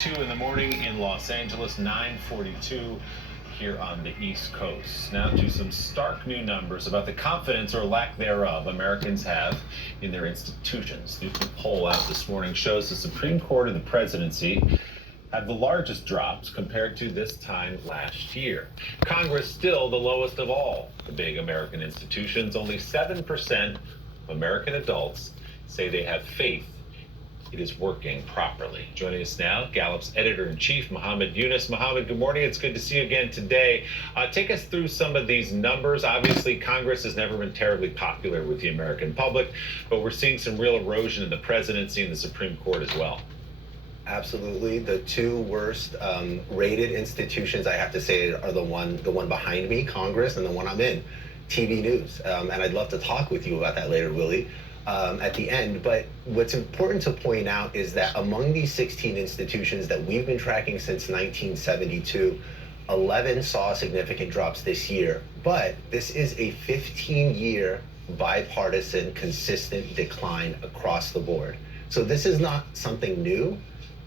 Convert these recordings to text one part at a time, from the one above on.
2 in the morning in Los Angeles, 9:42 here on the East Coast. Now to some stark new numbers about the confidence or lack thereof Americans have in their institutions. New poll out this morning shows the Supreme Court and the presidency have the largest drops compared to this time last year. Congress still the lowest of all the big American institutions. Only 7% of American adults say they have faith it is working properly. Joining us now, Gallup's editor-in-chief, Muhammad Yunus. Muhammad, good morning. It's good to see you again today. Take us through some of these numbers. Obviously, Congress has never been terribly popular with the American public, but we're seeing some real erosion in the presidency and the Supreme Court as well. Absolutely. The two worst rated institutions, I have to say, are the one behind me, Congress, and the one I'm in, TV News. And I'd love to talk with you about that later, Willie, at the end. But what's important to point out is that among these 16 institutions that we've been tracking since 1972, 11 saw significant drops this year. But this is a 15-year bipartisan, consistent decline across the board. So this is not something new,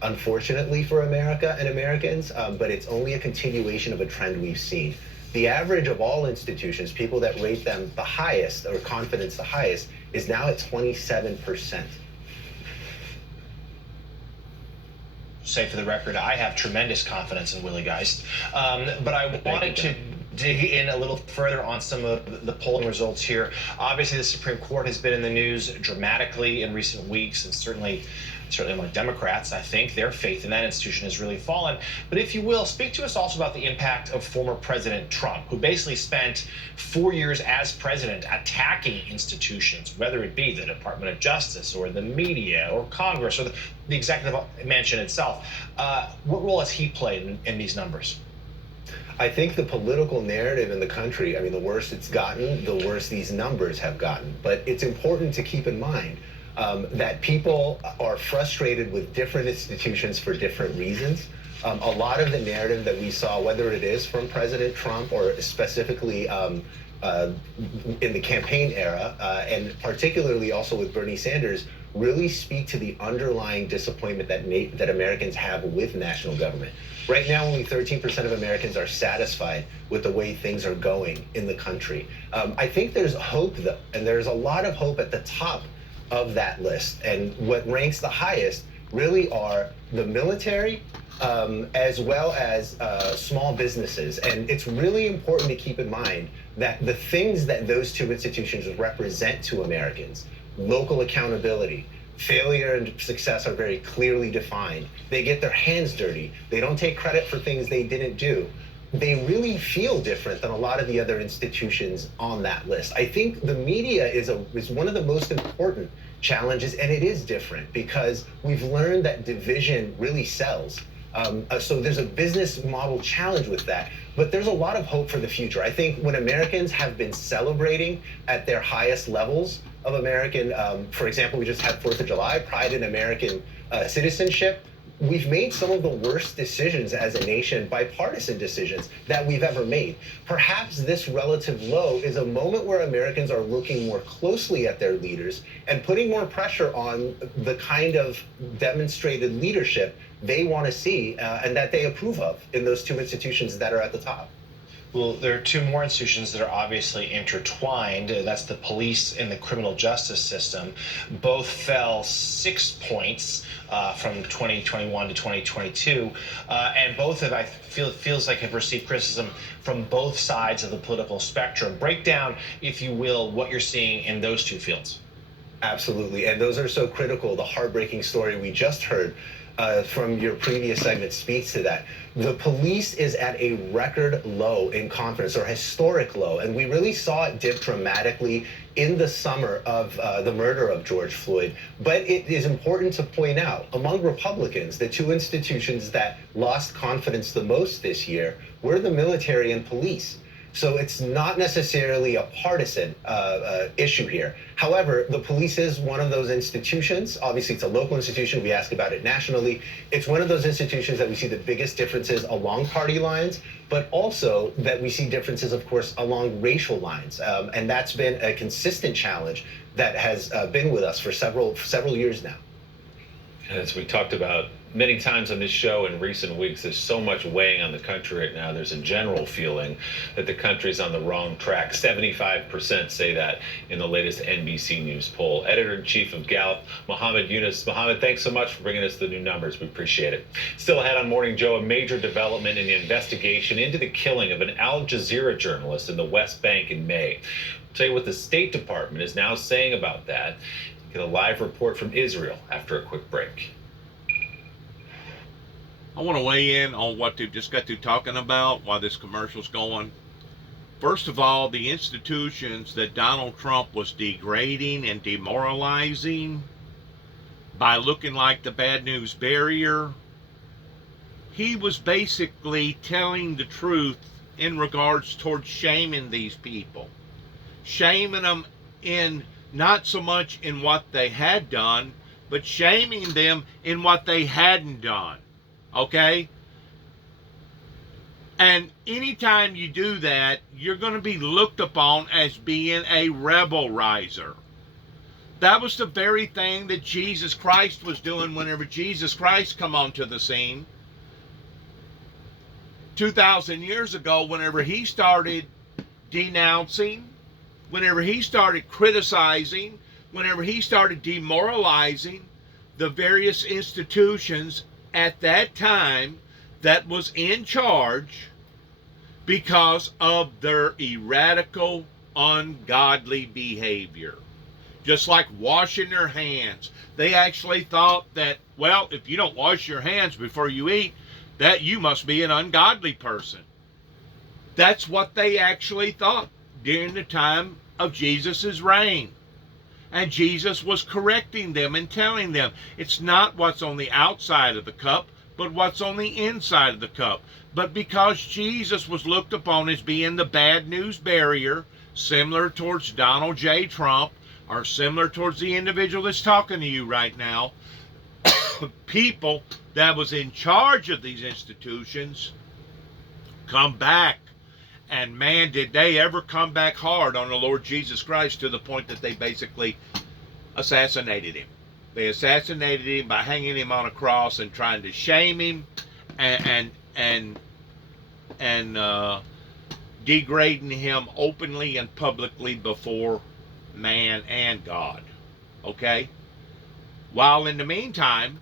unfortunately for America and Americans, but it's only a continuation of a trend we've seen. The average of all institutions, people that rate them the highest or confidence the highest, is now at 27%. Say for the record, I have tremendous confidence in Willie Geist, but I wanted to dig in a little further on some of the polling results here. Obviously, the Supreme Court has been in the news dramatically in recent weeks, and certainly among Democrats, I think their faith in that institution has really fallen. But if you will, speak to us also about the impact of former President Trump, who basically spent 4 years as president attacking institutions, whether it be the Department of Justice or the media or Congress or the executive mansion itself. What role has he played in these numbers? I think the political narrative in the country, the worse it's gotten, the worse these numbers have gotten. But it's important to keep in mind that people are frustrated with different institutions for different reasons. A lot of the narrative that we saw, whether it is from President Trump or specifically in the campaign era, and particularly also with Bernie Sanders, really speak to the underlying disappointment that Americans have with national government. Right now, only 13% of Americans are satisfied with the way things are going in the country. I think there's hope, though, and there's a lot of hope at the top of that list. And what ranks the highest really are the military, as well as small businesses. And it's really important to keep in mind that the things that those two institutions represent to Americans, local accountability, failure and success are very clearly defined. They get their hands dirty. They don't take credit for things they didn't do. They really feel different than a lot of the other institutions on that list. I think the media is one of the most important challenges, and it is different because we've learned that division really sells. So there's a business model challenge with that, but there's a lot of hope for the future. I think when Americans have been celebrating at their highest levels of American, for example, we just had 4th of July, pride in American citizenship. We've made some of the worst decisions as a nation, bipartisan decisions, that we've ever made. Perhaps this relative low is a moment where Americans are looking more closely at their leaders and putting more pressure on the kind of demonstrated leadership they want to see and that they approve of in those two institutions that are at the top. Well, there are two more institutions that are obviously intertwined. That's the police and the criminal justice system. Both fell 6 points from 2021 to 2022, and both have, feels like, have received criticism from both sides of the political spectrum. Break down, if you will, what you're seeing in those two fields. Absolutely, and those are so critical. The heartbreaking story we just heard from your previous segment speaks to that. The police is at a record low in confidence, or historic low, and we really saw it dip dramatically in the summer of the murder of George Floyd. But it is important to point out, among Republicans, the two institutions that lost confidence the most this year were the military and police. So it's not necessarily a partisan issue here. However, the police is one of those institutions. Obviously, it's a local institution. We ask about it nationally. It's one of those institutions that we see the biggest differences along party lines, but also that we see differences, of course, along racial lines. And that's been a consistent challenge that has been with us for several years now. As we talked about many times on this show in recent weeks, there's so much weighing on the country right now. There's a general feeling that the country's on the wrong track. 75% say that in the latest NBC News poll. Editor-in-Chief of Gallup, Muhammad Yunus. Muhammad, thanks so much for bringing us the new numbers. We appreciate it. Still ahead on Morning Joe, a major development in the investigation into the killing of an Al Jazeera journalist in the West Bank in May. I'll tell you what the State Department is now saying about that. Get a live report from Israel after a quick break. I want to weigh in on what they've just got through talking about while this commercial's going. First of all, the institutions that Donald Trump was degrading and demoralizing by looking like the bad news barrier, he was basically telling the truth in regards towards shaming these people. Shaming them in not so much in what they had done, but shaming them in what they hadn't done. Okay? And anytime you do that, you're going to be looked upon as being a rebel riser. That was the very thing that Jesus Christ was doing whenever Jesus Christ come onto the scene 2,000 years ago, whenever he started denouncing, whenever he started criticizing, whenever he started demoralizing the various institutions at that time that was in charge because of their erratical, ungodly behavior. Just like washing their hands. They actually thought that, well, if you don't wash your hands before you eat, that you must be an ungodly person. That's what they actually thought during the time of Jesus' reign. And Jesus was correcting them and telling them it's not what's on the outside of the cup, but what's on the inside of the cup. But because Jesus was looked upon as being the bad news barrier, similar towards Donald J. Trump, or similar towards the individual that's talking to you right now, people that was in charge of these institutions come back. And man, did they ever come back hard on the Lord Jesus Christ to the point that they basically assassinated him. They assassinated him by hanging him on a cross and trying to shame him and degrading him openly and publicly before man and God. Okay? While in the meantime,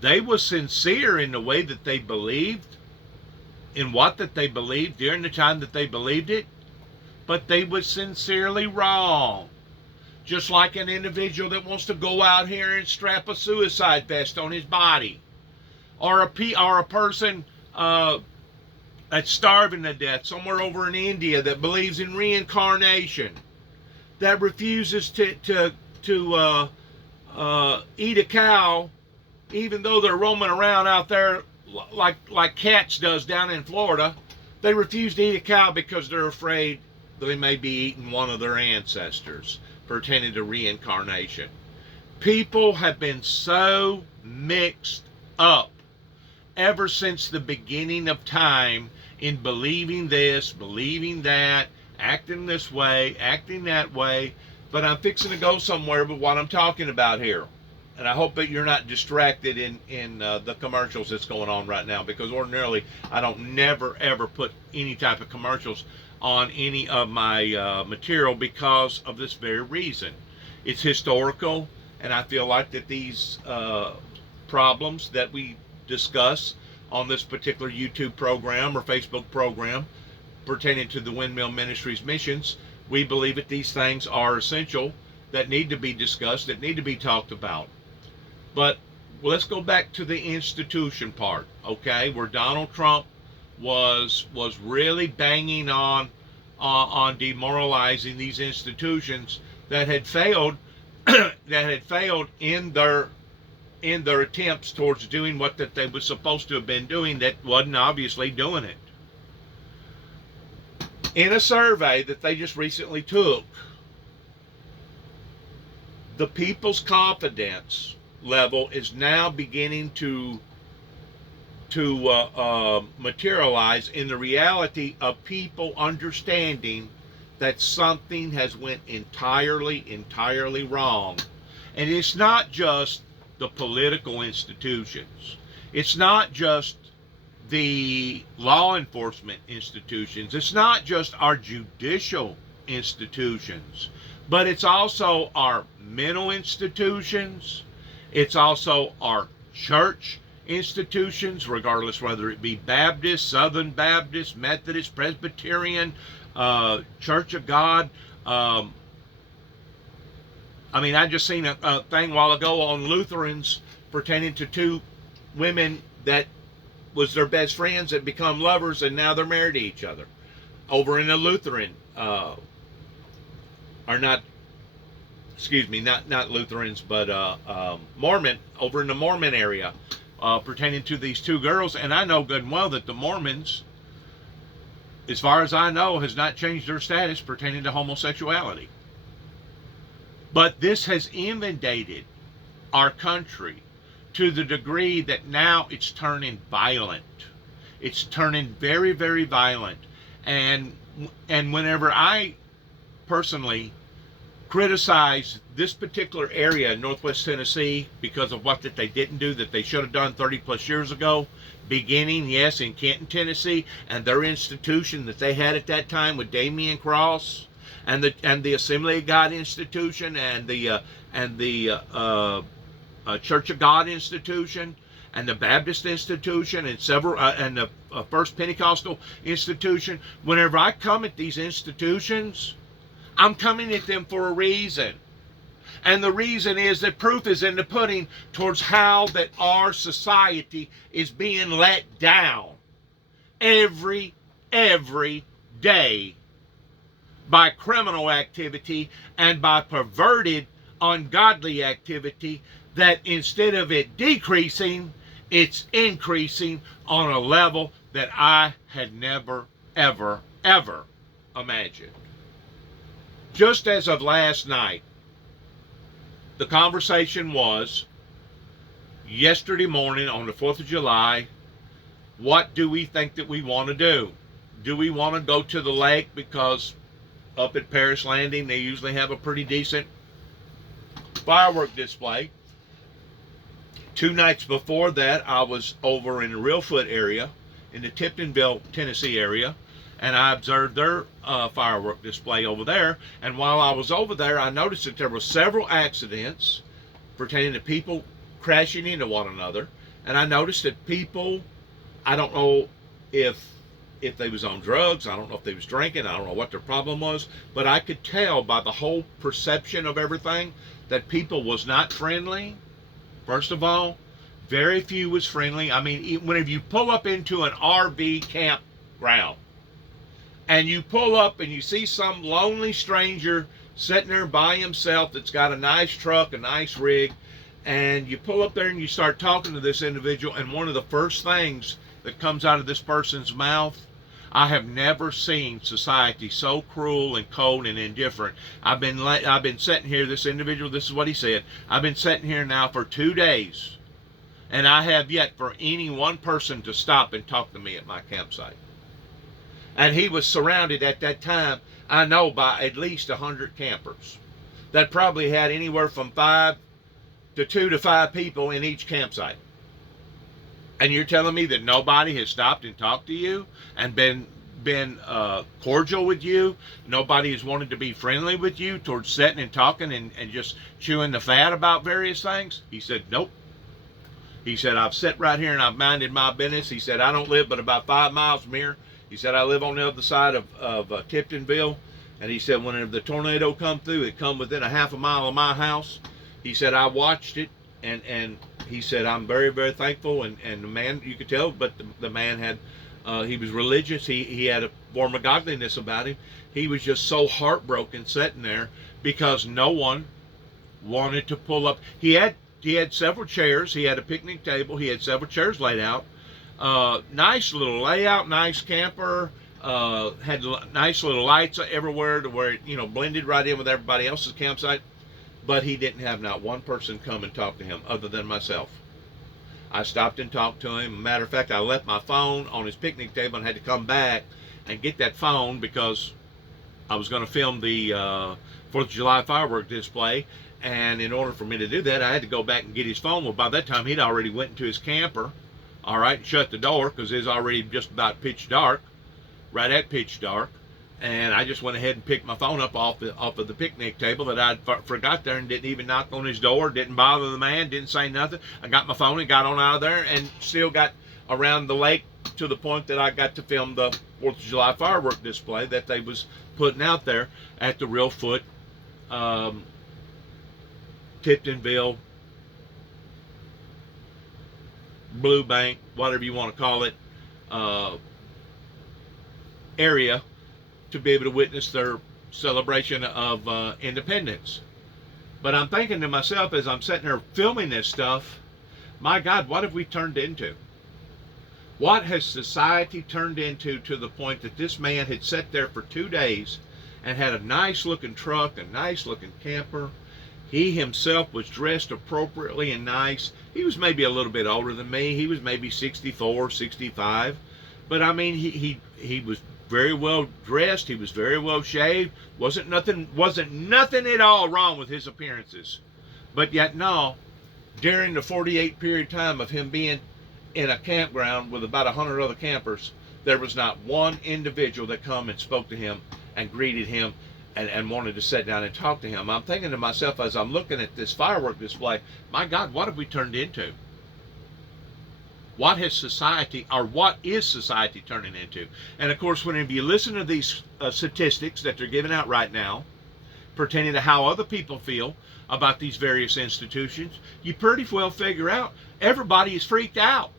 they were sincere in the way that they believed, in what that they believed during the time that they believed it, but they were sincerely wrong. Just like an individual that wants to go out here and strap a suicide vest on his body, or a person that's starving to death somewhere over in India that believes in reincarnation, that refuses to eat a cow, even though they're roaming around out there like cats does down in Florida. They refuse to eat a cow because they're afraid they may be eating one of their ancestors, pertaining to reincarnation. People have been so mixed up ever since the beginning of time in believing this, believing that, acting this way, acting that way. But I'm fixing to go somewhere with what I'm talking about here. And I hope that you're not distracted in the commercials that's going on right now, because ordinarily I don't never ever put any type of commercials on any of my material because of this very reason. It's historical, and I feel like that these problems that we discuss on this particular YouTube program or Facebook program pertaining to the Windmill Ministries missions, we believe that these things are essential, that need to be discussed, that need to be talked about. But let's go back to the institution part, okay, where Donald Trump was really banging on demoralizing these institutions that had failed in their attempts towards doing what that they were supposed to have been doing, that wasn't obviously doing it. In a survey that they just recently took, the people's confidence level is now beginning to materialize in the reality of people understanding that something has went entirely wrong. And it's not just the political institutions. It's not just the law enforcement institutions. It's not just our judicial institutions, but it's also our mental institutions. It's also our church institutions, regardless whether it be Baptist, Southern Baptist, Methodist, Presbyterian, Church of God. I mean, I just seen a thing a while ago on Lutherans pertaining to two women that was their best friends that become lovers, and now they're married to each other over in a Lutheran, or not, excuse me, not Lutherans, but Mormon, over in the Mormon area, pertaining to these two girls. And I know good and well that the Mormons, as far as I know, has not changed their status pertaining to homosexuality. But this has inundated our country to the degree that now it's turning violent. It's turning very, very violent. And whenever I personally criticize this particular area in Northwest Tennessee because of what that they didn't do that they should have done 30 plus years ago, beginning, yes, in Kenton, Tennessee, and their institution that they had at that time with Damian Cross and the Assembly of God institution and the Church of God institution and the Baptist institution and several and the First Pentecostal institution. Whenever I come at these institutions, I'm coming at them for a reason. And the reason is that proof is in the pudding towards how that our society is being let down every day by criminal activity and by perverted, ungodly activity, that instead of it decreasing, it's increasing on a level that I had never, ever, ever imagined. Just as of last night, the conversation was, yesterday morning on the 4th of July, what do we think that we want to do? Do we want to go to the lake? Because up at Paris Landing, they usually have a pretty decent firework display. 2 nights before that, I was over in the Reelfoot area, in the Tiptonville, Tennessee area, and I observed their firework display over there. And while I was over there, I noticed that there were several accidents pertaining to people crashing into one another. And I noticed that people, I don't know if they was on drugs, I don't know if they was drinking, I don't know what their problem was, but I could tell by the whole perception of everything that people was not friendly. First of all, very few was friendly. I mean, whenever you pull up into an RV campground and you pull up and you see some lonely stranger sitting there by himself that's got a nice truck, a nice rig, and you pull up there and you start talking to this individual, and one of the first things that comes out of this person's mouth, I have never seen society so cruel and cold and indifferent. I've been sitting here, this individual, this is what he said, I've been sitting here now for 2 days, and I have yet for any one person to stop and talk to me at my campsite. And he was surrounded at that time, I know, by at least 100 campers that probably had anywhere from 2 to 5 people in each campsite. And you're telling me that nobody has stopped and talked to you and been cordial with you? Nobody has wanted to be friendly with you towards sitting and talking and just chewing the fat about various things? He said, nope. He said, I've sat right here and I've minded my business. He said, I don't live but about 5 miles from here. He said, I live on the other side of Tiptonville. And he said, whenever the tornado come through, it come within a half a mile of my house. He said, I watched it, and he said, I'm very, very thankful. And the man, you could tell, but the man had, he was religious. He had a form of godliness about him. He was just so heartbroken sitting there because no one wanted to pull up. He had several chairs. He had a picnic table. He had several chairs laid out. Nice little layout, nice camper. Had nice little lights everywhere to where it, blended right in with everybody else's campsite. But he didn't have not one person come and talk to him other than myself. I stopped and talked to him. Matter of fact, I left my phone on his picnic table and had to come back and get that phone because I was going to film the 4th of July firework display. And in order for me to do that, I had to go back and get his phone. Well, by that time, he'd already went into his camper, all right, and shut the door because it was already just about pitch dark, right at pitch dark. And I just went ahead and picked my phone up off of the picnic table that I'd forgot there, and didn't even knock on his door, didn't bother the man, didn't say nothing. I got my phone and got on out of there, and still got around the lake to the point that I got to film the 4th of July firework display that they was putting out there at the Reelfoot, Tiptonville, Blue Bank, whatever you want to call it, area, to be able to witness their celebration of independence. But I'm thinking to myself as I'm sitting there filming this stuff, my God, what have we turned into? What has society turned into to the point that this man had sat there for 2 days and had a nice looking truck, a nice looking camper. He himself was dressed appropriately and nice. He was maybe a little bit older than me. He was maybe 64, 65. But I mean, he was very well dressed. He was very well shaved. Wasn't nothing at all wrong with his appearances. But yet no, during the 48 period time of him being in a campground with about 100 other campers, there was not one individual that come and spoke to him and greeted him and wanted to sit down and talk to him. I'm thinking to myself as I'm looking at this firework display, my God, what have we turned into? What has society, or what is society turning into? And of course, whenever you listen to these statistics that they're giving out right now, pertaining to how other people feel about these various institutions, you pretty well figure out everybody is freaked out.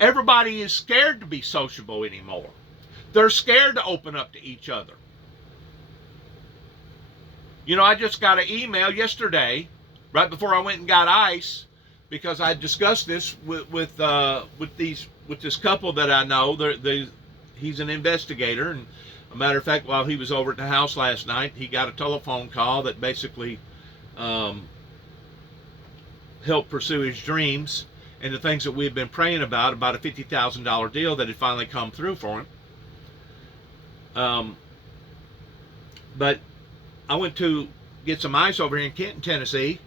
Everybody is scared to be sociable anymore. They're scared to open up to each other. You know, I just got an email yesterday, right before I went and got ice, because I discussed this with this couple that I know. He's an investigator, and a matter of fact, while he was over at the house last night, he got a telephone call that basically helped pursue his dreams and the things that we had been praying about a $50,000 deal that had finally come through for him. But I went to get some ice over here in Kenton, Tennessee,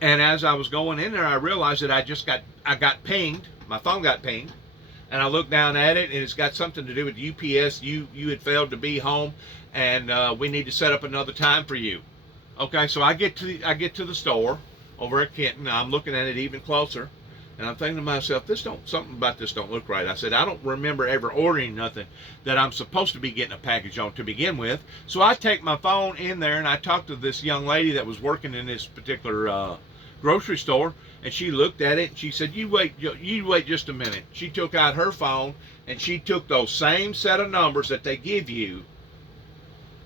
and as I was going in there, I realized that I got pinged. My phone got pinged, and I looked down at it, and it's got something to do with UPS. You had failed to be home, and we need to set up another time for you. Okay, so I get to the store over at Kenton. I'm looking at it even closer, and I'm thinking to myself, something about this don't look right. I said, I don't remember ever ordering nothing that I'm supposed to be getting a package on to begin with. So I take my phone in there, and I talked to this young lady that was working in this particular grocery store, and she looked at it and she said, you wait just a minute. She took out her phone and she took those same set of numbers that they give you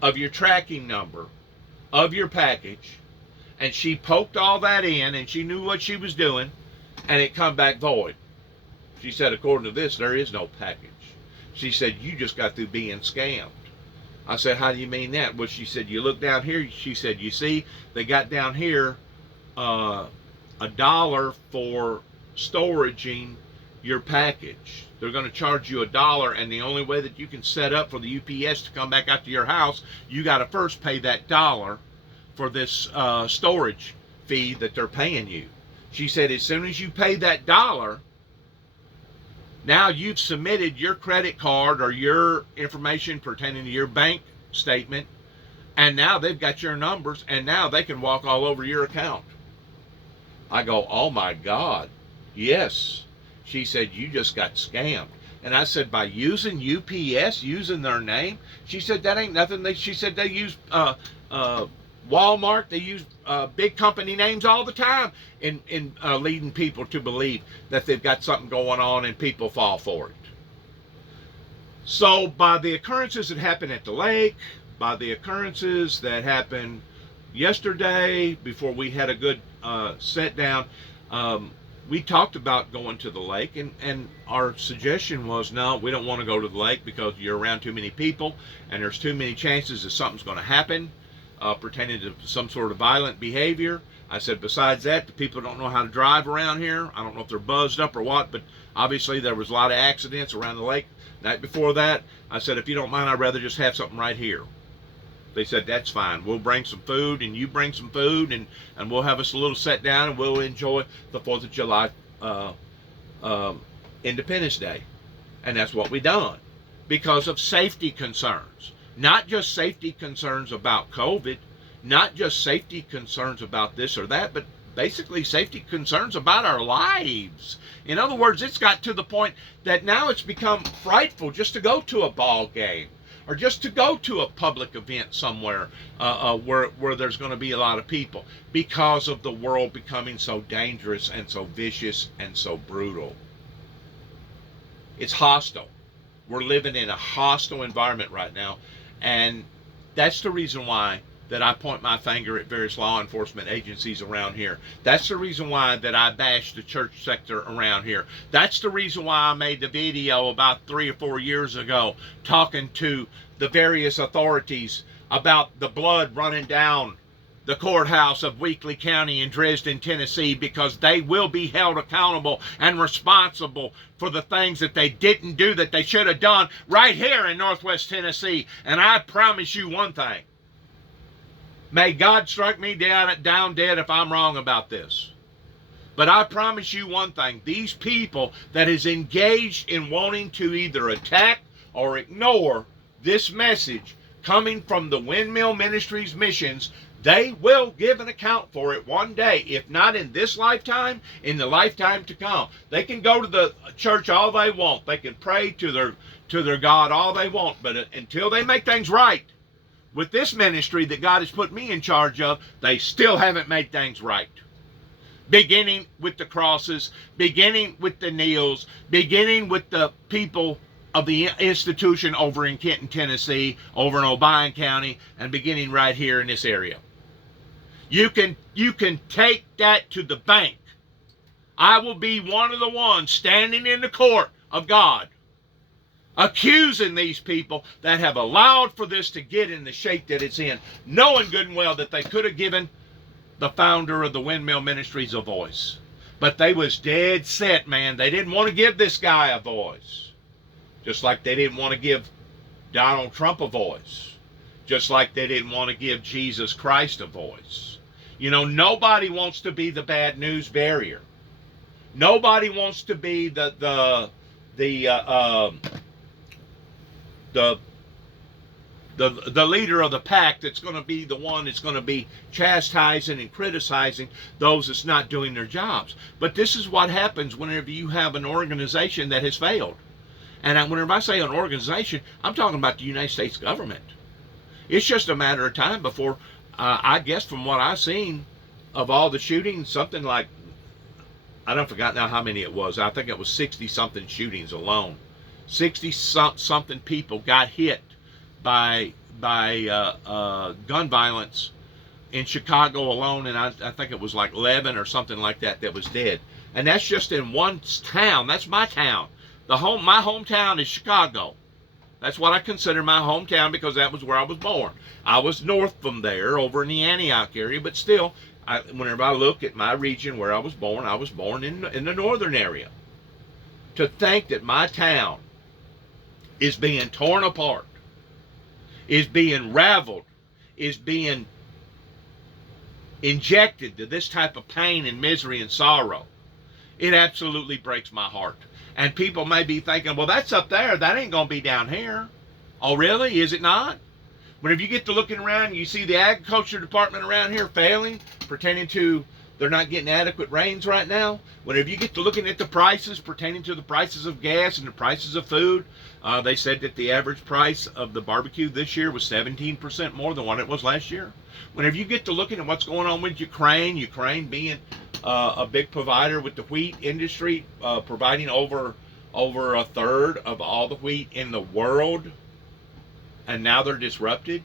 of your tracking number of your package, and she poked all that in, and she knew what she was doing, and it come back void. She said, according to this, there is no package. She said, you just got through being scammed. I said, how do you mean that? Well, she said, you look down here. She said, you see, they got down here $1 for storaging your package. They're going to charge you $1, and the only way that you can set up for the UPS to come back out to your house, you got to first pay that $1 for this storage fee that they're paying you. She said, as soon as you pay that $1, now you've submitted your credit card or your information pertaining to your bank statement, and now they've got your numbers, and now they can walk all over your account. I go, oh my God, yes. She said, you just got scammed. And I said, by using UPS, using their name? She said, that ain't nothing. She said they use Walmart, they use big company names all the time in leading people to believe that they've got something going on, and people fall for it. So by the occurrences that happened at the lake, by the occurrences that happened yesterday before we had a good sit down, we talked about going to the lake, and our suggestion was, no, we don't want to go to the lake because you're around too many people and there's too many chances that something's going to happen pertaining to some sort of violent behavior. I said, besides that, the people don't know how to drive around here. I don't know if they're buzzed up or what, but obviously there was a lot of accidents around the lake. Night before that, I said, if you don't mind, I'd rather just have something right here. They said, that's fine. We'll bring some food, and you bring some food, and we'll have us a little sit down, and we'll enjoy the 4th of July Independence Day. And that's what we done because of safety concerns. Not just safety concerns about COVID, not just safety concerns about this or that, but basically safety concerns about our lives. In other words, it's got to the point that now it's become frightful just to go to a ball game or just to go to a public event somewhere where there's going to be a lot of people because of the world becoming so dangerous and so vicious and so brutal. It's hostile. We're living in a hostile environment right now, and that's the reason why that I point my finger at various law enforcement agencies around here. That's the reason why that I bash the church sector around here. That's the reason why I made the video about 3 or 4 years ago talking to the various authorities about the blood running down the courthouse of Weakley County in Dresden, Tennessee, because they will be held accountable and responsible for the things that they didn't do that they should have done right here in Northwest Tennessee. And I promise you one thing. May God strike me down dead if I'm wrong about this. But I promise you one thing. These people that is engaged in wanting to either attack or ignore this message coming from the Windmill Ministries missions, they will give an account for it one day, if not in this lifetime, in the lifetime to come. They can go to the church all they want. They can pray to their God all they want. But until they make things right with this ministry that God has put me in charge of, they still haven't made things right. Beginning with the crosses, beginning with the kneels, beginning with the people of the institution over in Kenton, Tennessee, over in Obion County, and beginning right here in this area. You can take that to the bank. I will be one of the ones standing in the court of God, accusing these people that have allowed for this to get in the shape that it's in, knowing good and well that they could have given the founder of the Windmill Ministries a voice. But they was dead set, man. They didn't want to give this guy a voice. Just like they didn't want to give Donald Trump a voice. Just like they didn't want to give Jesus Christ a voice. You know, nobody wants to be the bad news bearer. Nobody wants to be the leader of the pack that's going to be the one that's going to be chastising and criticizing those that's not doing their jobs. But this is what happens whenever you have an organization that has failed. And whenever I say an organization, I'm talking about the United States government. It's just a matter of time before, I guess from what I've seen of all the shootings, something like, I don't forget now how many it was. I think it was 60-something shootings alone. 60-something people got hit by gun violence in Chicago alone, and I think it was like 11 or something like that was dead. And that's just in one town. That's my town. My hometown is Chicago. That's what I consider my hometown because that was where I was born. I was north from there, over in the Antioch area, but still, whenever I look at my region where I was born in the northern area. To think that my town is being torn apart, is being raveled, is being injected to this type of pain and misery and sorrow, it absolutely breaks my heart. And people may be thinking, well, that's up there. That ain't going to be down here. Oh, really? Is it not? Whenever you get to looking around, you see the agriculture department around here failing, pertaining to they're not getting adequate rains right now. Whenever you get to looking at the prices pertaining to the prices of gas and the prices of food, they said that the average price of the barbecue this year was 17% more than what it was last year. Whenever you get to looking at what's going on with Ukraine being a big provider with the wheat industry, providing over a third of all the wheat in the world, and now they're disrupted.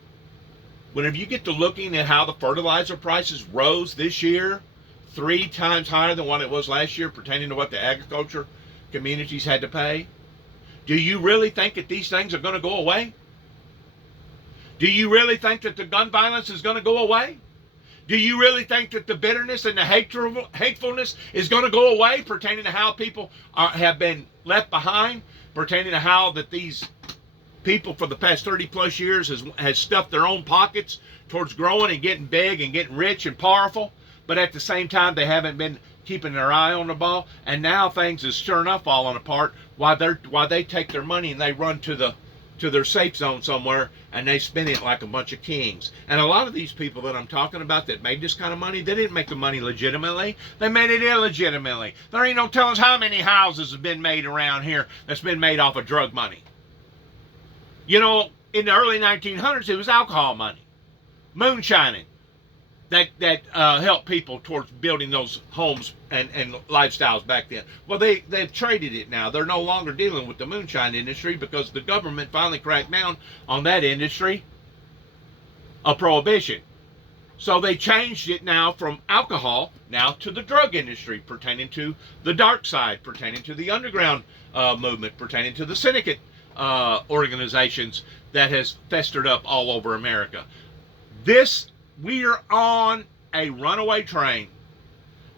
Whenever you get to looking at how the fertilizer prices rose this year, 3 times higher than what it was last year, pertaining to what the agriculture communities had to pay, do you really think that these things are going to go away? Do you really think that the gun violence is going to go away? Do you really think that the bitterness and the hatefulness is going to go away, pertaining to how people have been left behind, pertaining to how that these people for the past 30 plus years has stuffed their own pockets towards growing and getting big and getting rich and powerful, but at the same time they haven't been keeping their eye on the ball, and now things is sure enough falling apart while they take their money and they run to their safe zone somewhere and they spend it like a bunch of kings. And a lot of these people that I'm talking about that made this kind of money, they didn't make the money legitimately. They made it illegitimately. There ain't no telling us how many houses have been made around here that's been made off of drug money. You know, in the early 1900s, it was alcohol money, moonshining, that helped people towards building those homes and lifestyles back then. Well, they've traded it now. They're no longer dealing with the moonshine industry because the government finally cracked down on that industry of prohibition. So they changed it now from alcohol now to the drug industry, pertaining to the dark side, pertaining to the underground movement, pertaining to the syndicate organizations that has festered up all over America. We are on a runaway train,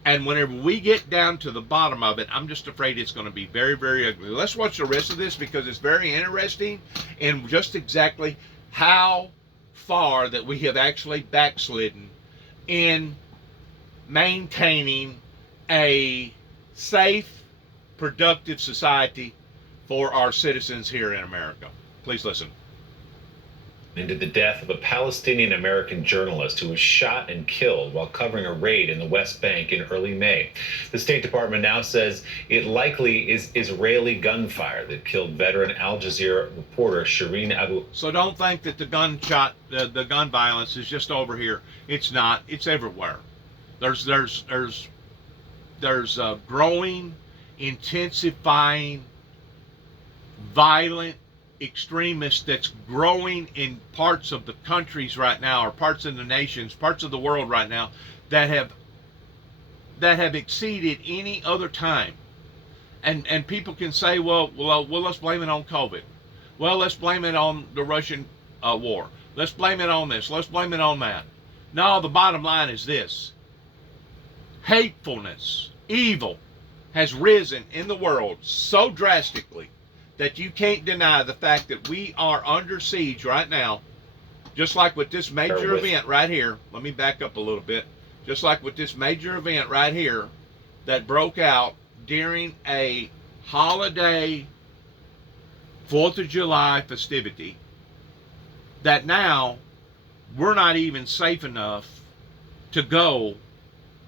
and whenever we get down to the bottom of it, I'm just afraid it's going to be very, very ugly. Let's watch the rest of this because it's very interesting and just exactly how far that we have actually backslidden in maintaining a safe, productive society for our citizens here in America. Please listen. Into the death of a Palestinian American journalist who was shot and killed while covering a raid in the West Bank in early May. The State Department now says it likely is Israeli gunfire that killed veteran Al Jazeera reporter Shireen Abu. So don't think that the gun violence is just over here. It's not. It's everywhere. There's growing, intensifying, violent extremists that's growing in parts of the countries right now, or parts of the nations, parts of the world right now, that have exceeded any other time. And people can say, well, let's blame it on COVID. Well, let's blame it on the Russian war. Let's blame it on this. Let's blame it on that. No, the bottom line is this: hatefulness, evil, has risen in the world so drastically that you can't deny the fact that we are under siege right now, just like with this major event right here. Let me back up a little bit. Just like with this major event right here that broke out during a holiday 4th of July festivity, that now we're not even safe enough to go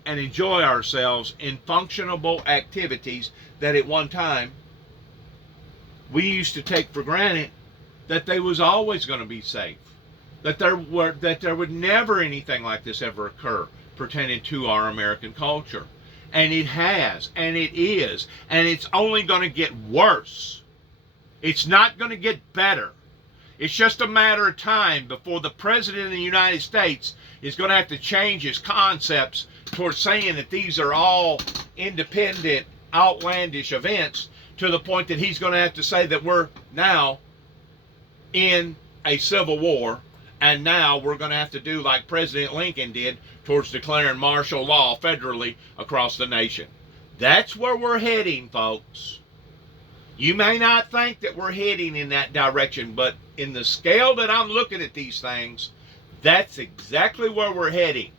and enjoy ourselves in functionable activities that at one time we used to take for granted that they was always going to be safe, that there would never anything like this ever occur pertaining to our American culture. And it has, and it is, and it's only going to get worse. It's not going to get better. It's just a matter of time before the President of the United States is going to have to change his concepts towards saying that these are all independent, outlandish events, to the point that he's going to have to say that we're now in a civil war, and now we're going to have to do like President Lincoln did towards declaring martial law federally across the nation. That's where we're heading, folks. You may not think that we're heading in that direction, but in the scale that I'm looking at these things, that's exactly where we're heading.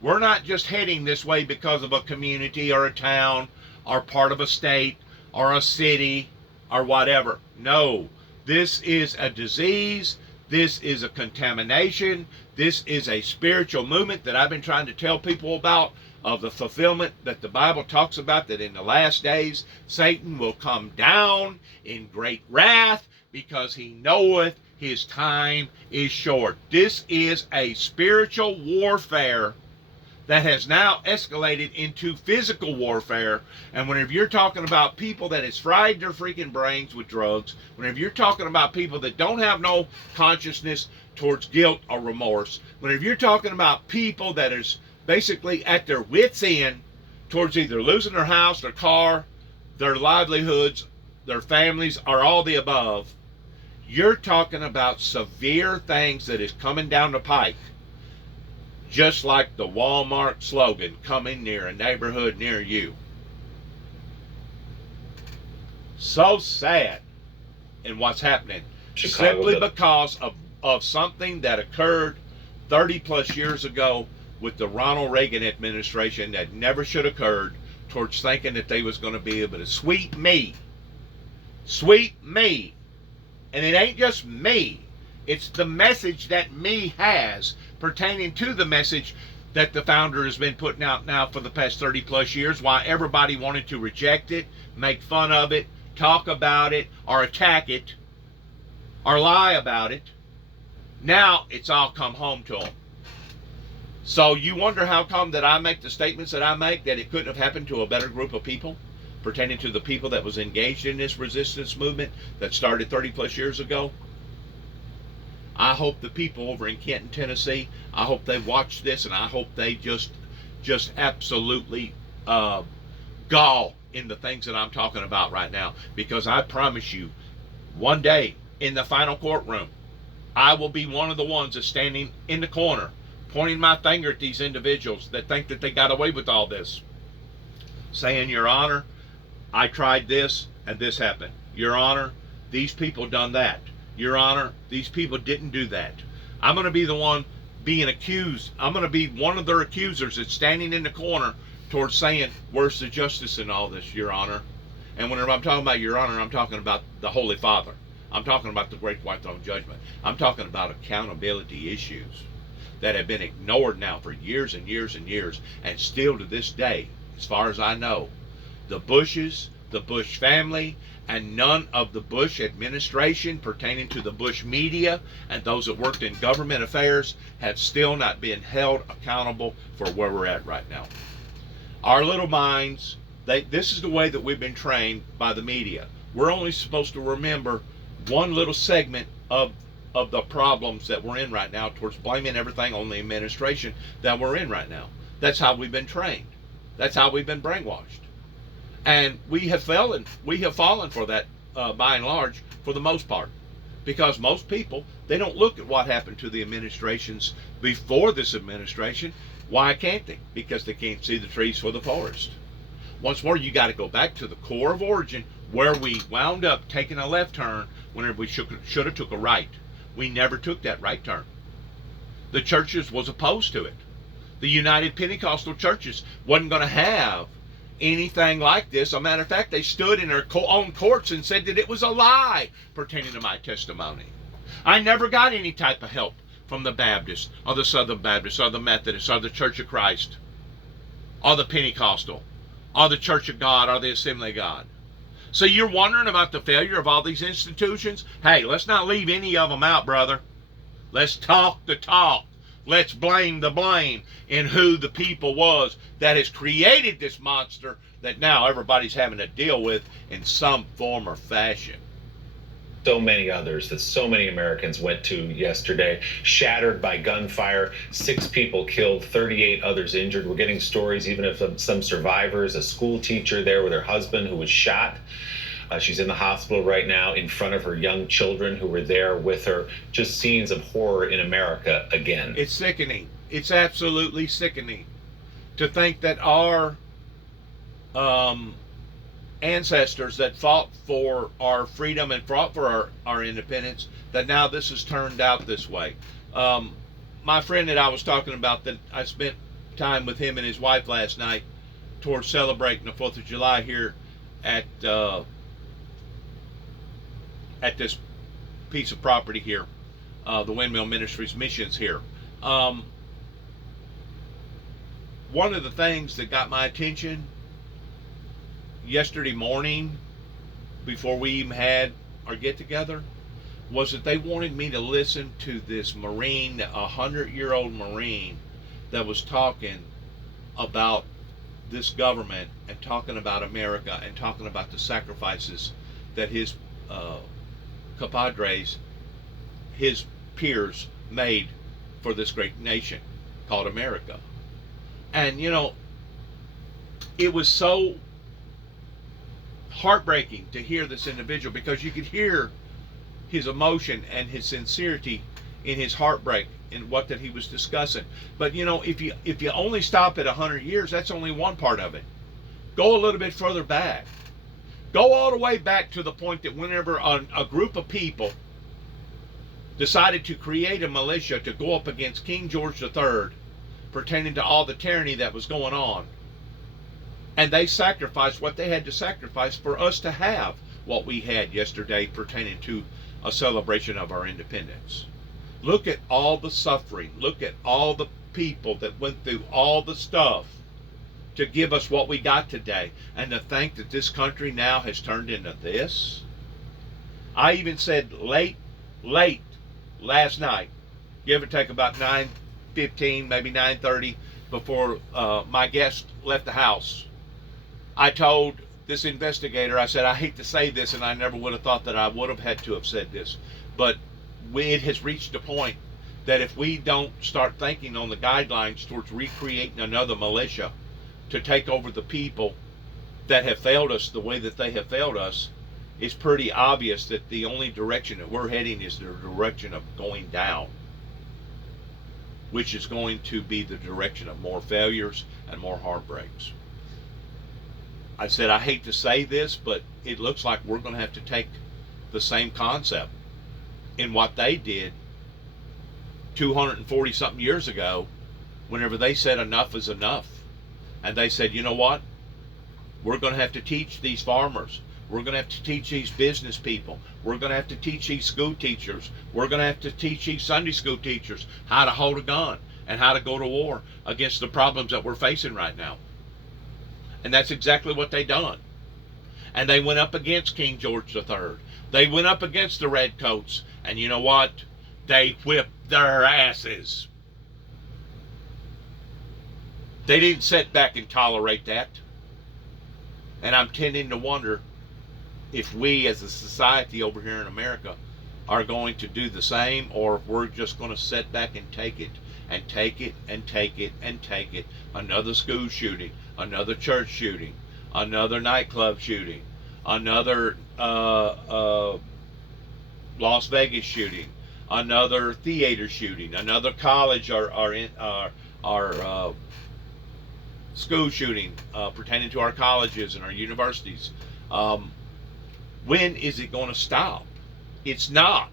We're not just heading this way because of a community or a town or part of a state or a city or whatever. No, this is a disease. This is a contamination. This is a spiritual movement that I've been trying to tell people about, of the fulfillment that the Bible talks about, that in the last days Satan will come down in great wrath because he knoweth his time is short. This is a spiritual warfare that has now escalated into physical warfare. And whenever you're talking about people that has fried their freaking brains with drugs, whenever you're talking about people that don't have no consciousness towards guilt or remorse, whenever you're talking about people that is basically at their wits' end towards either losing their house, their car, their livelihoods, their families, or all the above, you're talking about severe things that is coming down the pike. Just like the Walmart slogan, coming near a neighborhood near you. So sad in what's happening. Chicago simply because of something that occurred 30 plus years ago with the Ronald Reagan administration that never should have occurred, towards thinking that they was going to be able to sweep me. And it ain't just me. It's the message that me has pertaining to the message that the founder has been putting out now for the past 30 plus years, why everybody wanted to reject it, make fun of it, talk about it, or attack it, or lie about it. Now it's all come home to them. So you wonder how come that I make the statements that I make, that it couldn't have happened to a better group of people, pertaining to the people that was engaged in this resistance movement that started 30 plus years ago. I hope the people over in Kenton, Tennessee, I hope they watch this, and I hope they just absolutely gall in the things that I'm talking about right now. Because I promise you, one day in the final courtroom, I will be one of the ones that's standing in the corner, pointing my finger at these individuals that think that they got away with all this, saying, Your Honor, I tried this and this happened. Your Honor, these people done that. Your Honor, these people didn't do that. I'm going to be the one being accused. I'm going to be one of their accusers that's standing in the corner towards saying, where's the justice in all this, Your Honor? And whenever I'm talking about Your Honor, I'm talking about the Holy Father. I'm talking about the Great White Throne Judgment. I'm talking about accountability issues that have been ignored now for years and years and years, and still to this day, as far as I know, the Bushes, the Bush family, and none of the Bush administration pertaining to the Bush media and those that worked in government affairs have still not been held accountable for where we're at right now. Our little minds, this is the way that we've been trained by the media. We're only supposed to remember one little segment of the problems that we're in right now, towards blaming everything on the administration that we're in right now. That's how we've been trained. That's how we've been brainwashed. And we have fallen for that by and large, for the most part. Because most people, they don't look at what happened to the administrations before this administration. Why can't they? Because they can't see the trees for the forest. Once more, you got to go back to the core of origin, where we wound up taking a left turn whenever we should have took a right. We never took that right turn. The churches was opposed to it. The United Pentecostal churches wasn't going to have anything like this. As a matter of fact, they stood in their own courts and said that it was a lie pertaining to my testimony. I never got any type of help from the Baptist, or the Southern Baptist, or the Methodist, or the Church of Christ, or the Pentecostal, or the Church of God, or the Assembly of God. So you're wondering about the failure of all these institutions? Hey, let's not leave any of them out, brother. Let's talk the talk. Let's blame the blame in who the people was that has created this monster that now everybody's having to deal with in some form or fashion. So many others that so many Americans went to yesterday, shattered by gunfire, 6 people killed, 38 others injured. We're getting stories even of some survivors, a school teacher there with her husband who was shot. She's in the hospital right now in front of her young children who were there with her. Just scenes of horror in America again. It's sickening. It's absolutely sickening to think that our ancestors that fought for our freedom and fought for our independence, that now this has turned out this way. My friend that I was talking about, that I spent time with him and his wife last night towards celebrating the 4th of July here at this piece of property here, the Windmill Ministries Missions here. One of the things that got my attention yesterday morning, before we even had our get-together, was that they wanted me to listen to this Marine, a 100-year-old Marine, that was talking about this government and talking about America and talking about the sacrifices that his compadres, his peers, made for this great nation called America. And you know, it was so heartbreaking to hear this individual, because you could hear his emotion and his sincerity in his heartbreak in what that he was discussing. But you know, if you only stop at 100 years, that's only one part of it. Go a little bit further back. Go all the way back to the point that whenever a group of people decided to create a militia to go up against King George III pertaining to all the tyranny that was going on. And they sacrificed what they had to sacrifice for us to have what we had yesterday pertaining to a celebration of our independence. Look at all the suffering. Look at all the people that went through all the stuff to give us what we got today. And to think that this country now has turned into this. I even said late last night, give or take about 9:15, maybe 9:30, before my guest left the house, I told this investigator, I said, I hate to say this, and I never would have thought that I would have had to have said this, but it has reached a point that if we don't start thinking on the guidelines towards recreating another militia to take over the people that have failed us the way that they have failed us, it's pretty obvious that the only direction that we're heading is the direction of going down, which is going to be the direction of more failures and more heartbreaks. I said, I hate to say this, but it looks like we're going to have to take the same concept in what they did 240 something years ago, whenever they said enough is enough. And they said, you know what? We're going to have to teach these farmers. We're going to have to teach these business people. We're going to have to teach these school teachers. We're going to have to teach these Sunday school teachers how to hold a gun and how to go to war against the problems that we're facing right now. And that's exactly what they done. And they went up against King George III. They went up against the Redcoats. And you know what? They whipped their asses. They didn't sit back and tolerate that. And I'm tending to wonder if we as a society over here in America are going to do the same, or if we're just going to sit back and take it, and take it, and take it, and take it. Another school shooting, another church shooting, another nightclub shooting, another Las Vegas shooting, another theater shooting, another college or school shooting pertaining to our colleges and our universities. When is it going to stop? It's not.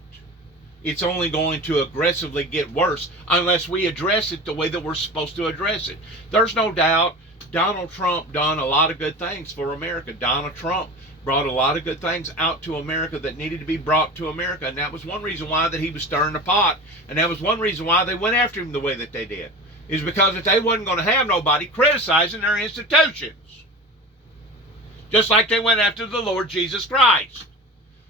It's only going to aggressively get worse unless we address it the way that we're supposed to address it. There's no doubt Donald Trump done a lot of good things for America. Donald Trump brought a lot of good things out to America that needed to be brought to America. And that was one reason why that he was stirring the pot. And that was one reason why they went after him the way that they did. Is because if they wasn't going to have nobody criticizing their institutions. Just like they went after the Lord Jesus Christ.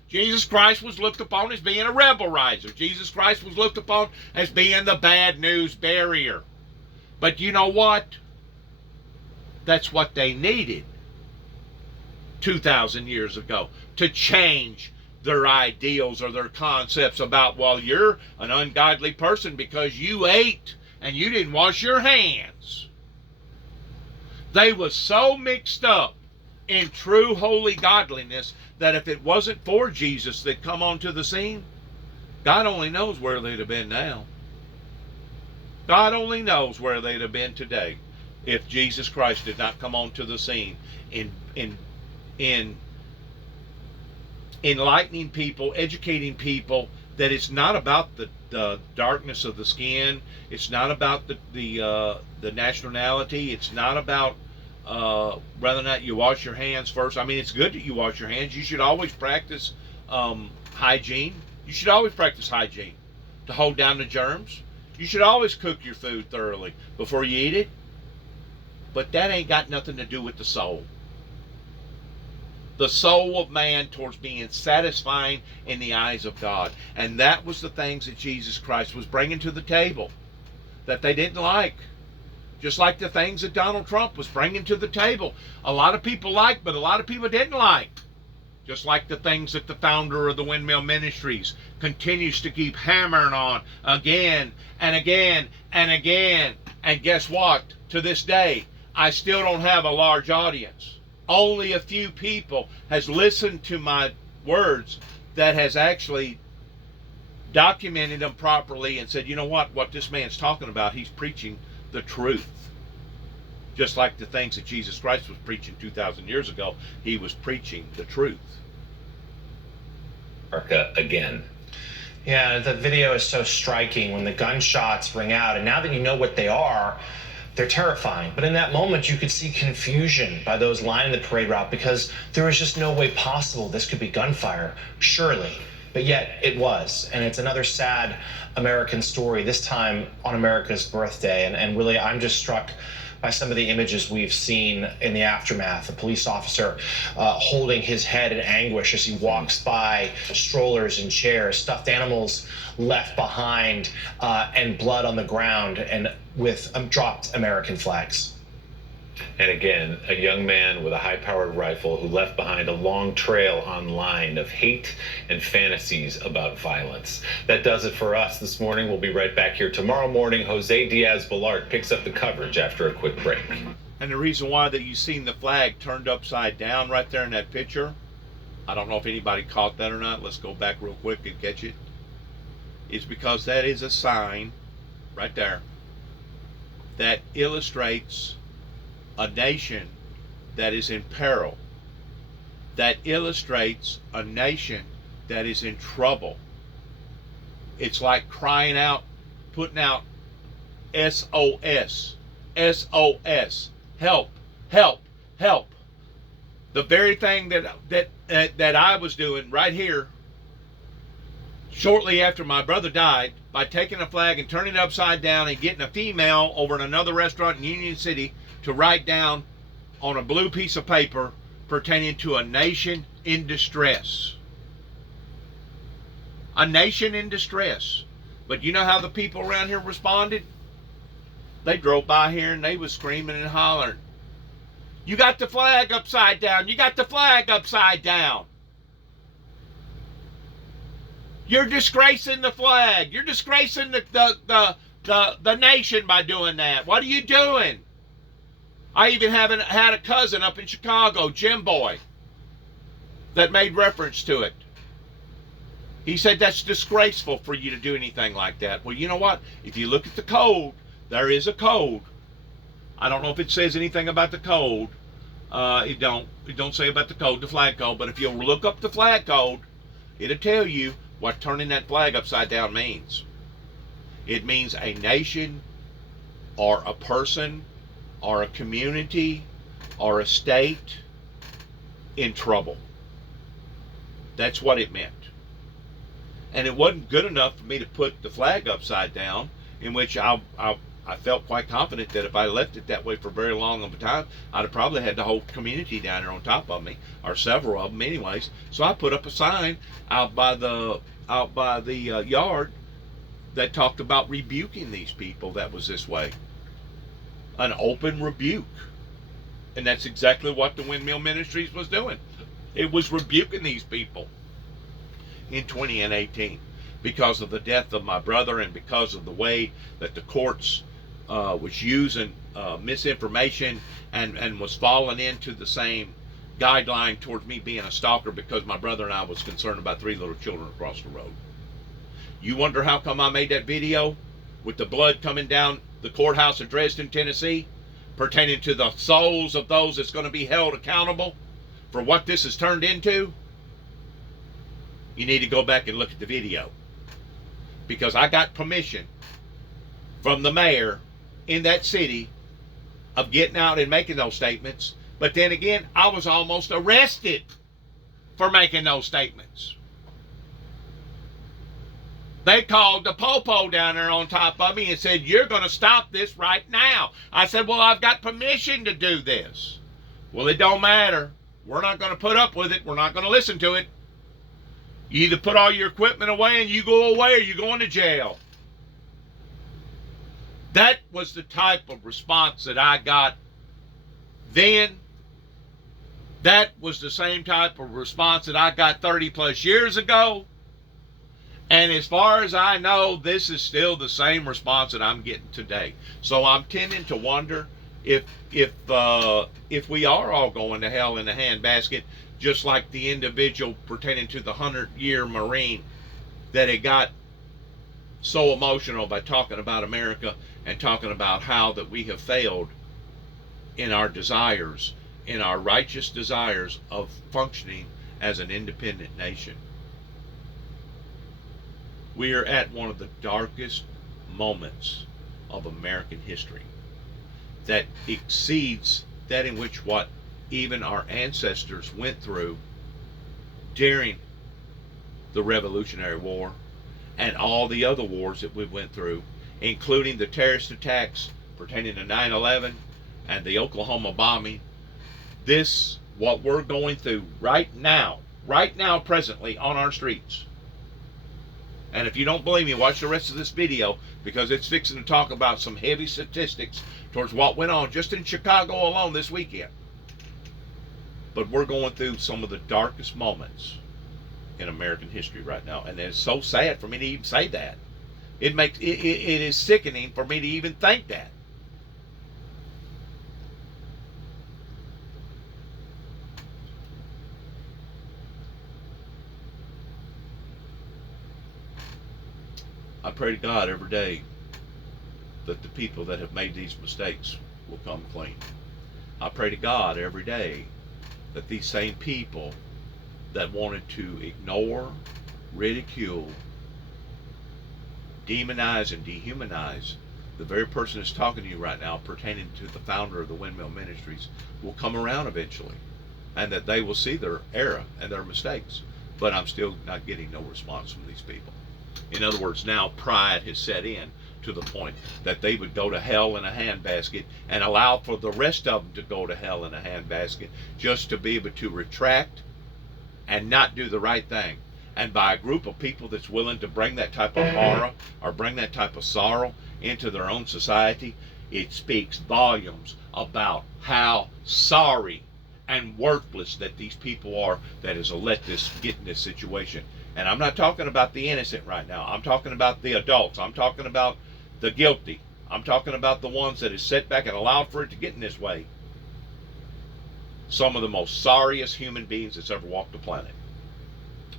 Jesus Christ was looked upon as being a rebel riser. Jesus Christ was looked upon as being the bad news barrier. But you know what? That's what they needed 2,000 years ago to change their ideals or their concepts about, well, you're an ungodly person because you ate and you didn't wash your hands. They was so mixed up in true holy godliness that if it wasn't for Jesus that come onto the scene, God only knows where they'd have been now. God only knows where they'd have been today if Jesus Christ did not come onto the scene in enlightening people, educating people that it's not about the darkness of the skin, it's not about the nationality, it's not about whether or not you wash your hands first. I mean, it's good that you wash your hands. You should always practice hygiene. You should always practice hygiene to hold down the germs. You should always cook your food thoroughly before you eat it. But that ain't got nothing to do with the soul. The soul of man towards being satisfying in the eyes of God. And that was the things that Jesus Christ was bringing to the table that they didn't like. Just like the things that Donald Trump was bringing to the table. A lot of people liked, but a lot of people didn't like. Just like the things that the founder of the Windmill Ministries continues to keep hammering on again and again and again. And guess what? To this day, I still don't have a large audience. Only a few people has listened to my words that has actually documented them properly and said, you know what this man's talking about, he's preaching the truth. Just like the things that Jesus Christ was preaching 2,000 years ago, he was preaching the truth. America again. Yeah, the video is so striking when the gunshots ring out, and now that you know what they are, they're terrifying. But in that moment, you could see confusion by those lining the parade route because there was just no way possible this could be gunfire, surely. But yet it was. And it's another sad American story, this time on America's birthday. And really, I'm just struck by some of the images we've seen in the aftermath. A police officer holding his head in anguish as he walks by strollers and chairs, stuffed animals left behind, and blood on the ground, and with dropped American flags. And again, a young man with a high-powered rifle who left behind a long trail online of hate and fantasies about violence. That does it for us this morning. We'll be right back here tomorrow morning. Jose Diaz-Balart picks up the coverage after a quick break. And the reason why that you've seen the flag turned upside down right there in that picture, I don't know if anybody caught that or not. Let's go back real quick and catch it. Is because that is a sign right there that illustrates a nation that is in peril, that illustrates a nation that is in trouble. It's like crying out, putting out SOS, SOS, help, help, help. The very thing that I was doing right here shortly after my brother died, by taking a flag and turning it upside down and getting a female over in another restaurant in Union City to write down on a blue piece of paper pertaining to a nation in distress. A nation in distress. But you know how the people around here responded? They drove by here and they was screaming and hollering. You got the flag upside down. You got the flag upside down. You're disgracing the flag. You're disgracing the nation by doing that. What are you doing? I even had a cousin up in Chicago, Jim Boy, that made reference to it. He said that's disgraceful for you to do anything like that. Well, you know what? If you look at the code, there is a code. I don't know if it says anything about the code. It don't say about the code, the flag code. But if you look up the flag code, it'll tell you what turning that flag upside down means. It means a nation or a person or a community or a state in trouble. That's what it meant. And it wasn't good enough for me to put the flag upside down, in which I felt quite confident that if I left it that way for very long of a time, I'd have probably had the whole community down there on top of me, or several of them anyways. So I put up a sign out by the yard that talked about rebuking these people that was this way. An open rebuke. And that's exactly what the Windmill Ministries was doing. It was rebuking these people in 2018 because of the death of my brother and because of the way that the courts was using misinformation and was falling into the same guideline towards me being a stalker because my brother and I was concerned about 3 little children across the road. You wonder how come I made that video with the blood coming down the courthouse of Dresden, Tennessee, pertaining to the souls of those that's going to be held accountable for what this has turned into? You need to go back and look at the video, because I got permission from the mayor in that city of getting out and making those statements. But then again, I was almost arrested for making those statements. They called the popo down there on top of me and said, you're going to stop this right now. I said, well, I've got permission to do this. Well, it don't matter. We're not going to put up with it. We're not going to listen to it. You either put all your equipment away and you go away, or you're going to jail. That was the type of response that I got then. That was the same type of response that I got 30 plus years ago. And as far as I know, this is still the same response that I'm getting today. So I'm tending to wonder if we are all going to hell in a handbasket, just like the individual pertaining to the 100-year Marine that had got so emotional by talking about America and talking about how that we have failed in our desires, in our righteous desires of functioning as an independent nation. We are at one of the darkest moments of American history that exceeds that in which what even our ancestors went through during the Revolutionary War and all the other wars that we went through, including the terrorist attacks pertaining to 9/11 and the Oklahoma bombing. This, what we're going through right now, presently on our streets. And if you don't believe me, watch the rest of this video, because it's fixing to talk about some heavy statistics towards what went on just in Chicago alone this weekend. But we're going through some of the darkest moments in American history right now, and it's so sad for me to even say that. It is sickening for me to even think that. I pray to God every day that the people that have made these mistakes will come clean. I pray to God every day that these same people that wanted to ignore, ridicule, demonize, and dehumanize the very person that's talking to you right now pertaining to the founder of the Windmill Ministries will come around eventually, and that they will see their error and their mistakes. But I'm still not getting no response from these people. In other words, now pride has set in to the point that they would go to hell in a handbasket and allow for the rest of them to go to hell in a handbasket just to be able to retract and not do the right thing. And by a group of people that's willing to bring that type of horror or bring that type of sorrow into their own society, it speaks volumes about how sorry and worthless that these people are that has let this get in this situation. And I'm not talking about the innocent right now. I'm talking about the adults. I'm talking about the guilty. I'm talking about the ones that have sat back and allowed for it to get in this way. Some of the most sorriest human beings that's ever walked the planet.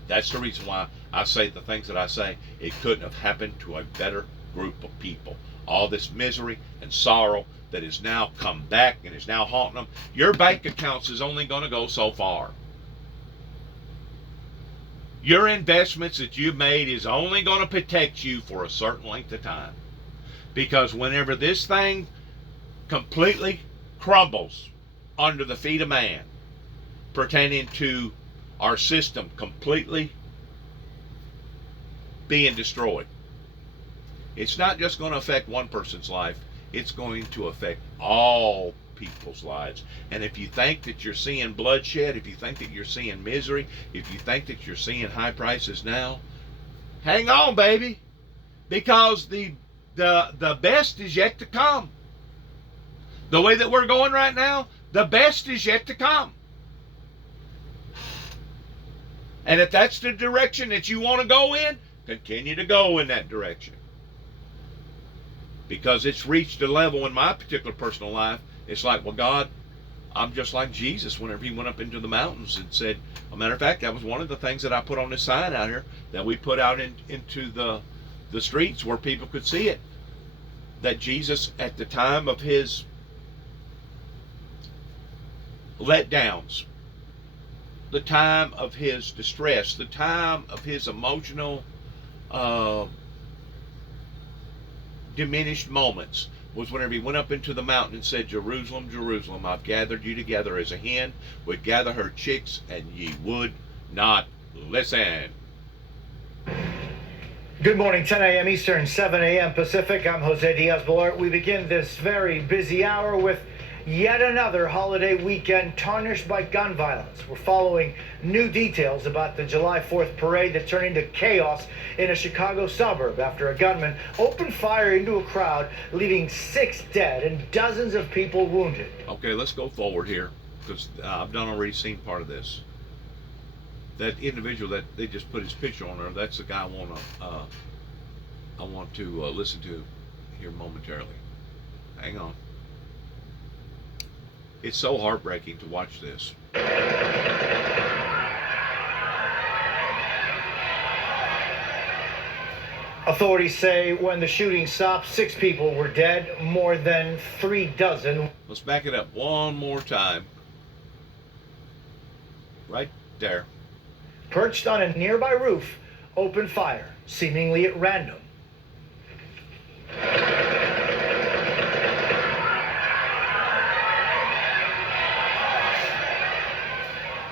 That's the reason why I say the things that I say. It couldn't have happened to a better group of people. All this misery and sorrow that has now come back and is now haunting them. Your bank accounts is only going to go so far. Your investments that you've made is only going to protect you for a certain length of time. Because whenever this thing completely crumbles under the feet of man, pertaining to our system completely being destroyed, it's not just going to affect one person's life, it's going to affect all people's lives. And if you think that you're seeing bloodshed, if you think that you're seeing misery, if you think that you're seeing high prices now, hang on, baby, because the best is yet to come. The way that we're going right now, the best is yet to come. And if that's the direction that you want to go in, continue to go in that direction. Because it's reached a level in my particular personal life, it's like, well, God, I'm just like Jesus whenever he went up into the mountains and said, a matter of fact, that was one of the things that I put on this sign out here that we put out into the streets where people could see it. That Jesus, at the time of his letdowns, the time of his distress, the time of his emotional diminished moments, was whenever he went up into the mountain and said, Jerusalem, Jerusalem, I've gathered you together as a hen would gather her chicks, and ye would not listen. Good morning, 10 a.m. Eastern, 7 a.m. Pacific. I'm Jose Diaz-Balart. We begin this very busy hour with yet another holiday weekend tarnished by gun violence. We're following new details about the July 4th parade that turned into chaos in a Chicago suburb after a gunman opened fire into a crowd, leaving 6 dead and dozens of people wounded. Okay, let's go forward here, because I've already seen part of this. That individual that they just put his picture on there, that's the guy I want to listen to here momentarily. Hang on. It's so heartbreaking to watch this. Authorities say when the shooting stopped, 6 people were dead, more than 3 dozen. Let's back it up one more time. Right there. Perched on a nearby roof, opened fire, seemingly at random.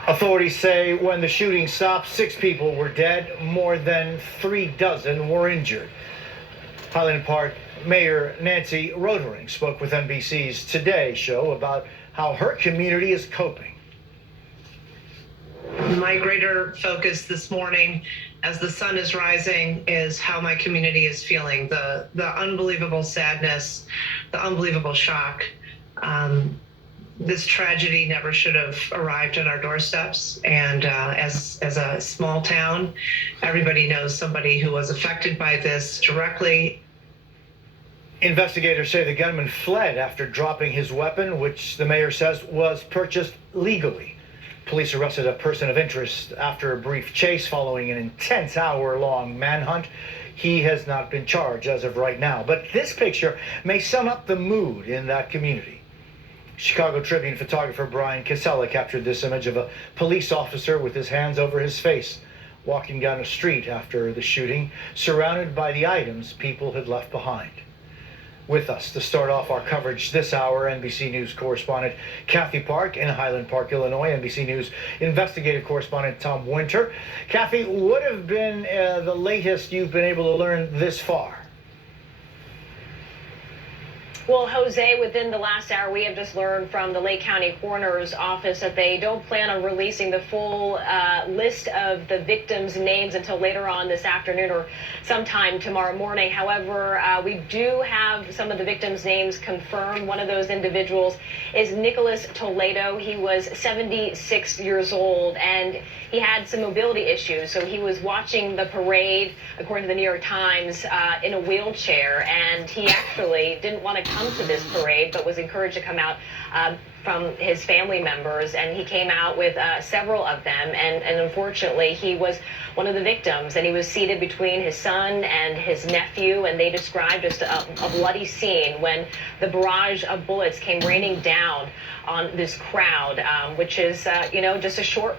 Authorities say when the shooting stopped, 6 people were dead, more than 36 were injured. Highland Park Mayor Nancy Rotering spoke with NBC's Today show about how her community is coping. My greater focus this morning, as the sun is rising, is how my community is feeling. The unbelievable sadness, the unbelievable shock. This tragedy never should have arrived on our doorsteps. And as a small town, everybody knows somebody who was affected by this directly. Investigators say the gunman fled after dropping his weapon, which the mayor says was purchased legally. Police arrested a person of interest after a brief chase following an intense hour-long manhunt. He has not been charged as of right now. But this picture may sum up the mood in that community. Chicago Tribune photographer Brian Casella captured this image of a police officer with his hands over his face, walking down a street after the shooting, surrounded by the items people had left behind. With us to start off our coverage this hour, NBC News correspondent Kathy Park in Highland Park, Illinois, NBC News investigative correspondent Tom Winter. Kathy, what have been the latest you've been able to learn this far? Well, Jose, within the last hour, we have just learned from the Lake County Coroner's Office that they don't plan on releasing the full list of the victims' names until later on this afternoon or sometime tomorrow morning. However, we do have some of the victims' names confirmed. One of those individuals is Nicholas Toledo. He was 76 years old, and he had some mobility issues. So he was watching the parade, according to the New York Times, in a wheelchair, and he actually didn't want to come to this parade, but was encouraged to come out from his family members, and he came out with several of them, and unfortunately he was one of the victims, and he was seated between his son and his nephew, and they described just a bloody scene when the barrage of bullets came raining down on this crowd, which is just a short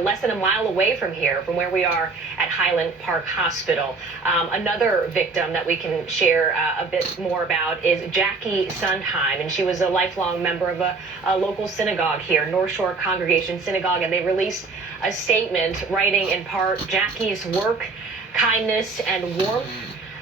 less than a mile away from here, from where we are at Highland Park Hospital. Another victim that we can share a bit more about is Jackie Sondheim, and she was a lifelong member of a local synagogue here, North Shore Congregation Synagogue, and they released a statement writing in part, "Jackie's work, kindness, and warmth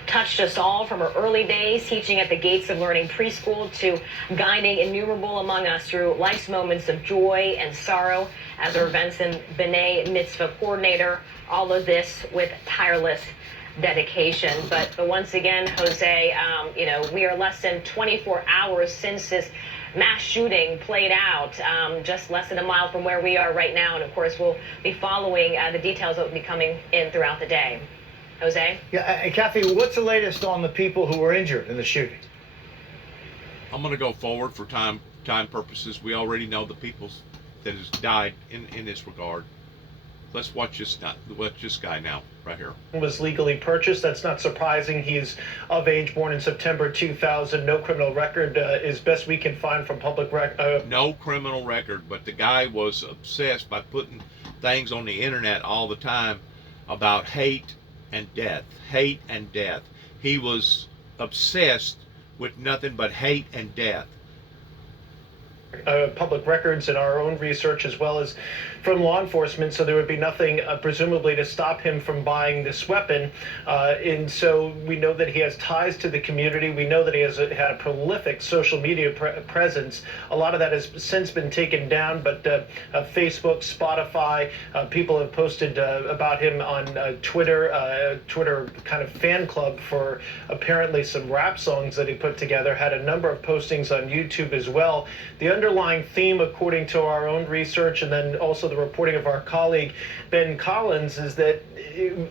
touched us all from her early days, teaching at the Gates of Learning preschool to guiding innumerable among us through life's moments of joy and sorrow as our events and B'nai Mitzvah coordinator, all of this with tireless dedication." But once again, Jose, we are less than 24 hours since this mass shooting played out, just less than a mile from where we are right now. And of course, we'll be following the details that will be coming in throughout the day. Jose? Yeah, Kathy, what's the latest on the people who were injured in the shooting? I'm going to go forward for time purposes. We already know the people that has died in this regard. Let's watch this guy now, right here. Was legally purchased. That's not surprising. He's of age, born in September 2000. No criminal record, is best we can find from public record. No criminal record, but the guy was obsessed by putting things on the internet all the time about hate and death. Hate and death. He was obsessed with nothing but hate and death. Public records and our own research, as well as from law enforcement, so there would be nothing presumably to stop him from buying this weapon. And so we know that he has ties to the community. We know that he has had a prolific social media presence. A lot of that has since been taken down, but Facebook, Spotify, people have posted about him on Twitter, Twitter kind of fan club for apparently some rap songs that he put together, had a number of postings on YouTube as well. The underlying theme, according to our own research and then also the reporting of our colleague Ben Collins, is that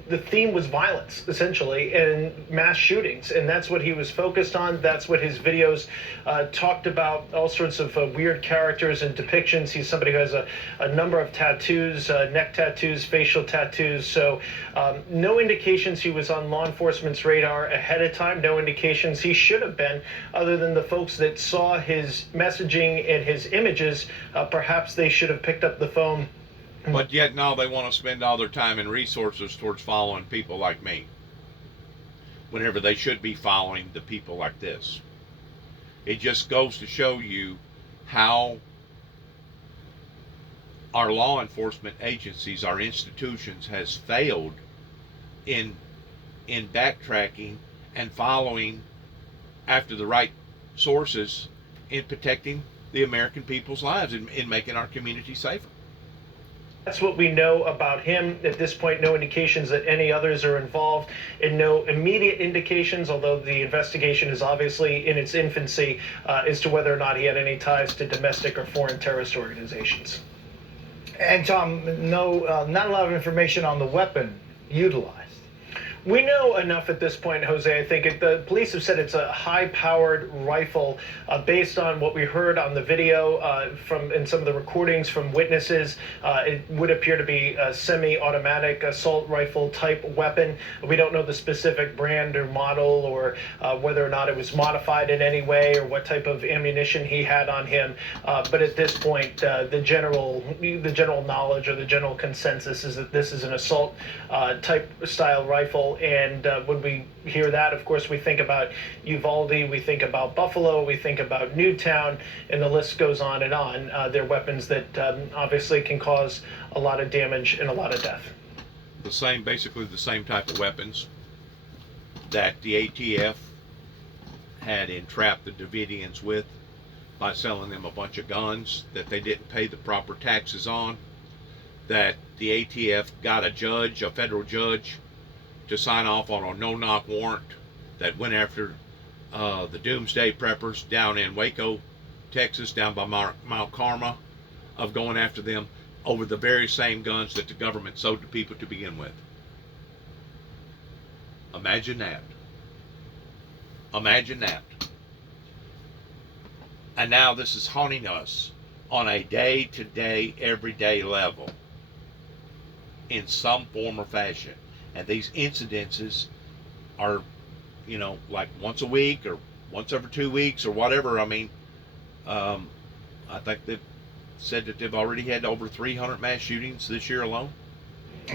the theme was violence, essentially, and mass shootings, and that's what he was focused on. That's what his videos talked about, all sorts of weird characters and depictions. He's somebody who has a number of tattoos, neck tattoos, facial tattoos, so no indications he was on law enforcement's radar ahead of time, no indications he should have been, other than the folks that saw his messaging and his images. Perhaps they should have picked up the phone But yet now they want to spend all their time and resources towards following people like me, whenever they should be following the people like this. It just goes to show you how our law enforcement agencies, our institutions, has failed in backtracking and following after the right sources in protecting the American people's lives, in making our community safer. That's what we know about him at this point. No indications that any others are involved, and no immediate indications, although the investigation is obviously in its infancy, as to whether or not he had any ties to domestic or foreign terrorist organizations. And Tom, no, not a lot of information on the weapon utilized. We know enough at this point, Jose. I think the police have said it's a high-powered rifle, based on what we heard on the video and some of the recordings from witnesses. It would appear to be a semi-automatic assault rifle type weapon. We don't know the specific brand or model, or whether or not it was modified in any way, or what type of ammunition he had on him. But at this point, the general knowledge, or the general consensus, is that this is an assault type style rifle. And when we hear that, of course, we think about Uvalde, we think about Buffalo, we think about Newtown, and the list goes on and on. They're weapons that obviously can cause a lot of damage and a lot of death. Basically the same type of weapons that the ATF had entrapped the Davidians with by selling them a bunch of guns that they didn't pay the proper taxes on, that the ATF got a federal judge, to sign off on a no-knock warrant that went after the Doomsday Preppers down in Waco, Texas, down by Mount Carmel, of going after them over the very same guns that the government sold to people to begin with. Imagine that. Imagine that. And now this is haunting us on a day-to-day, everyday level in some form or fashion. And these incidences are, like once a week or once every 2 weeks or whatever. I mean, I think they've said that they've already had over 300 mass shootings this year alone.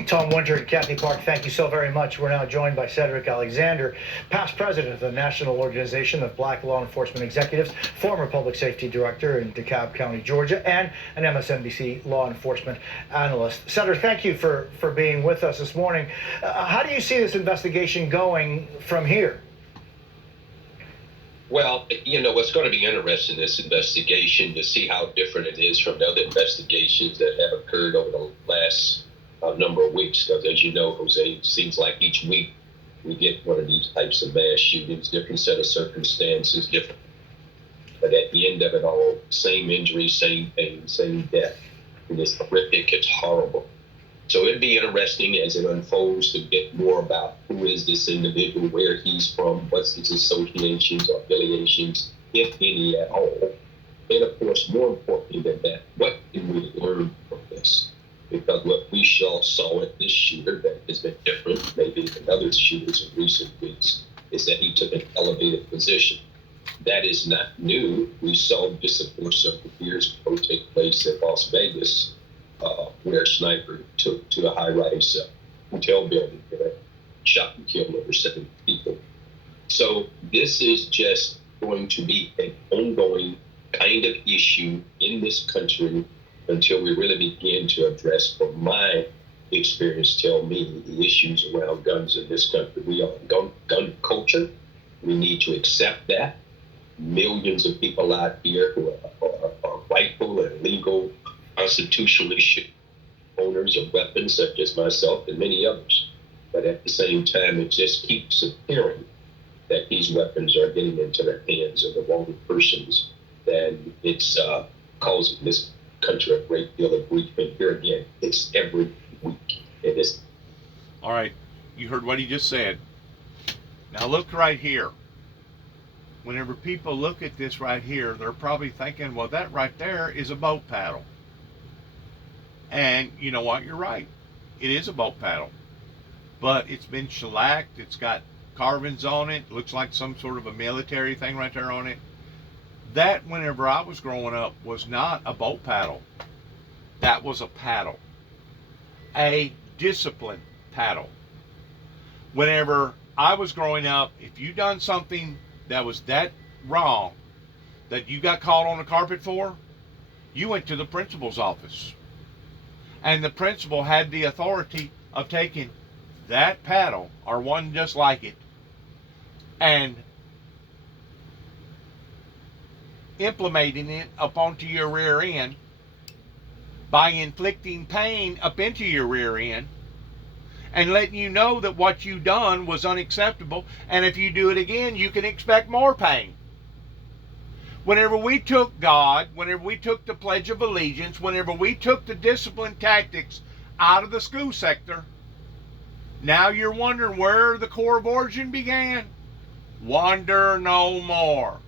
Tom Winter and Kathy Park, thank you so very much. We're now joined by Cedric Alexander, past president of the National Organization of Black Law Enforcement Executives, former public safety director in DeKalb County, Georgia, and an MSNBC law enforcement analyst. Cedric, thank you for being with us this morning. How do you see this investigation going from here? Well, what's going to be interesting in this investigation to see how different it is from the other investigations that have occurred over the last number of weeks, because as you know, Jose, it seems like each week we get one of these types of mass shootings, different set of circumstances, different. But at the end of it all, same injury, same pain, same death. And it's horrific, it's horrible. So it'd be interesting as it unfolds to get more about who is this individual, where he's from, what's his associations or affiliations, if any at all. And of course, more importantly than that, what can we learn from this? Because what we saw at this shooter that has been different maybe than other shooters in recent weeks is that he took an elevated position. That is not new. We saw this, of course, several years ago take place in Las Vegas, where a sniper took to a high-rise hotel building and shot and killed over 7 people. So this is just going to be an ongoing kind of issue in this country until we really begin to address, from my experience, tell me the issues around guns in this country. We are gun culture. We need to accept that. Millions of people out here who are rightful and legal, constitutionally owners of weapons, such as myself and many others. But at the same time, it just keeps appearing that these weapons are getting into the hands of the wrong persons. Then it's causing this country a great deal of grief. And here again, it's every week. It is. All right, you heard what he just said. Now look right here. Whenever people look at this right here, they're probably thinking, well, that right there is a boat paddle. And you know what? You're right. It is a boat paddle. But it's been shellacked. It's got carvings on it. Looks like some sort of a military thing right there on it. That, whenever I was growing up, was not a boat paddle. That was a paddle. a discipline paddle. Whenever I was growing up, if you done something that was that wrong that you got called on the carpet for, you went to the principal's office. And the principal had the authority of taking that paddle or one just like it and implementing it up onto your rear end by inflicting pain up into your rear end and letting you know that what you done was unacceptable, and if you do it again, you can expect more pain. Whenever we took God, whenever we took the Pledge of Allegiance, whenever we took the discipline tactics out of the school sector, now you're wondering where the Corps of Origin began? Wonder no more.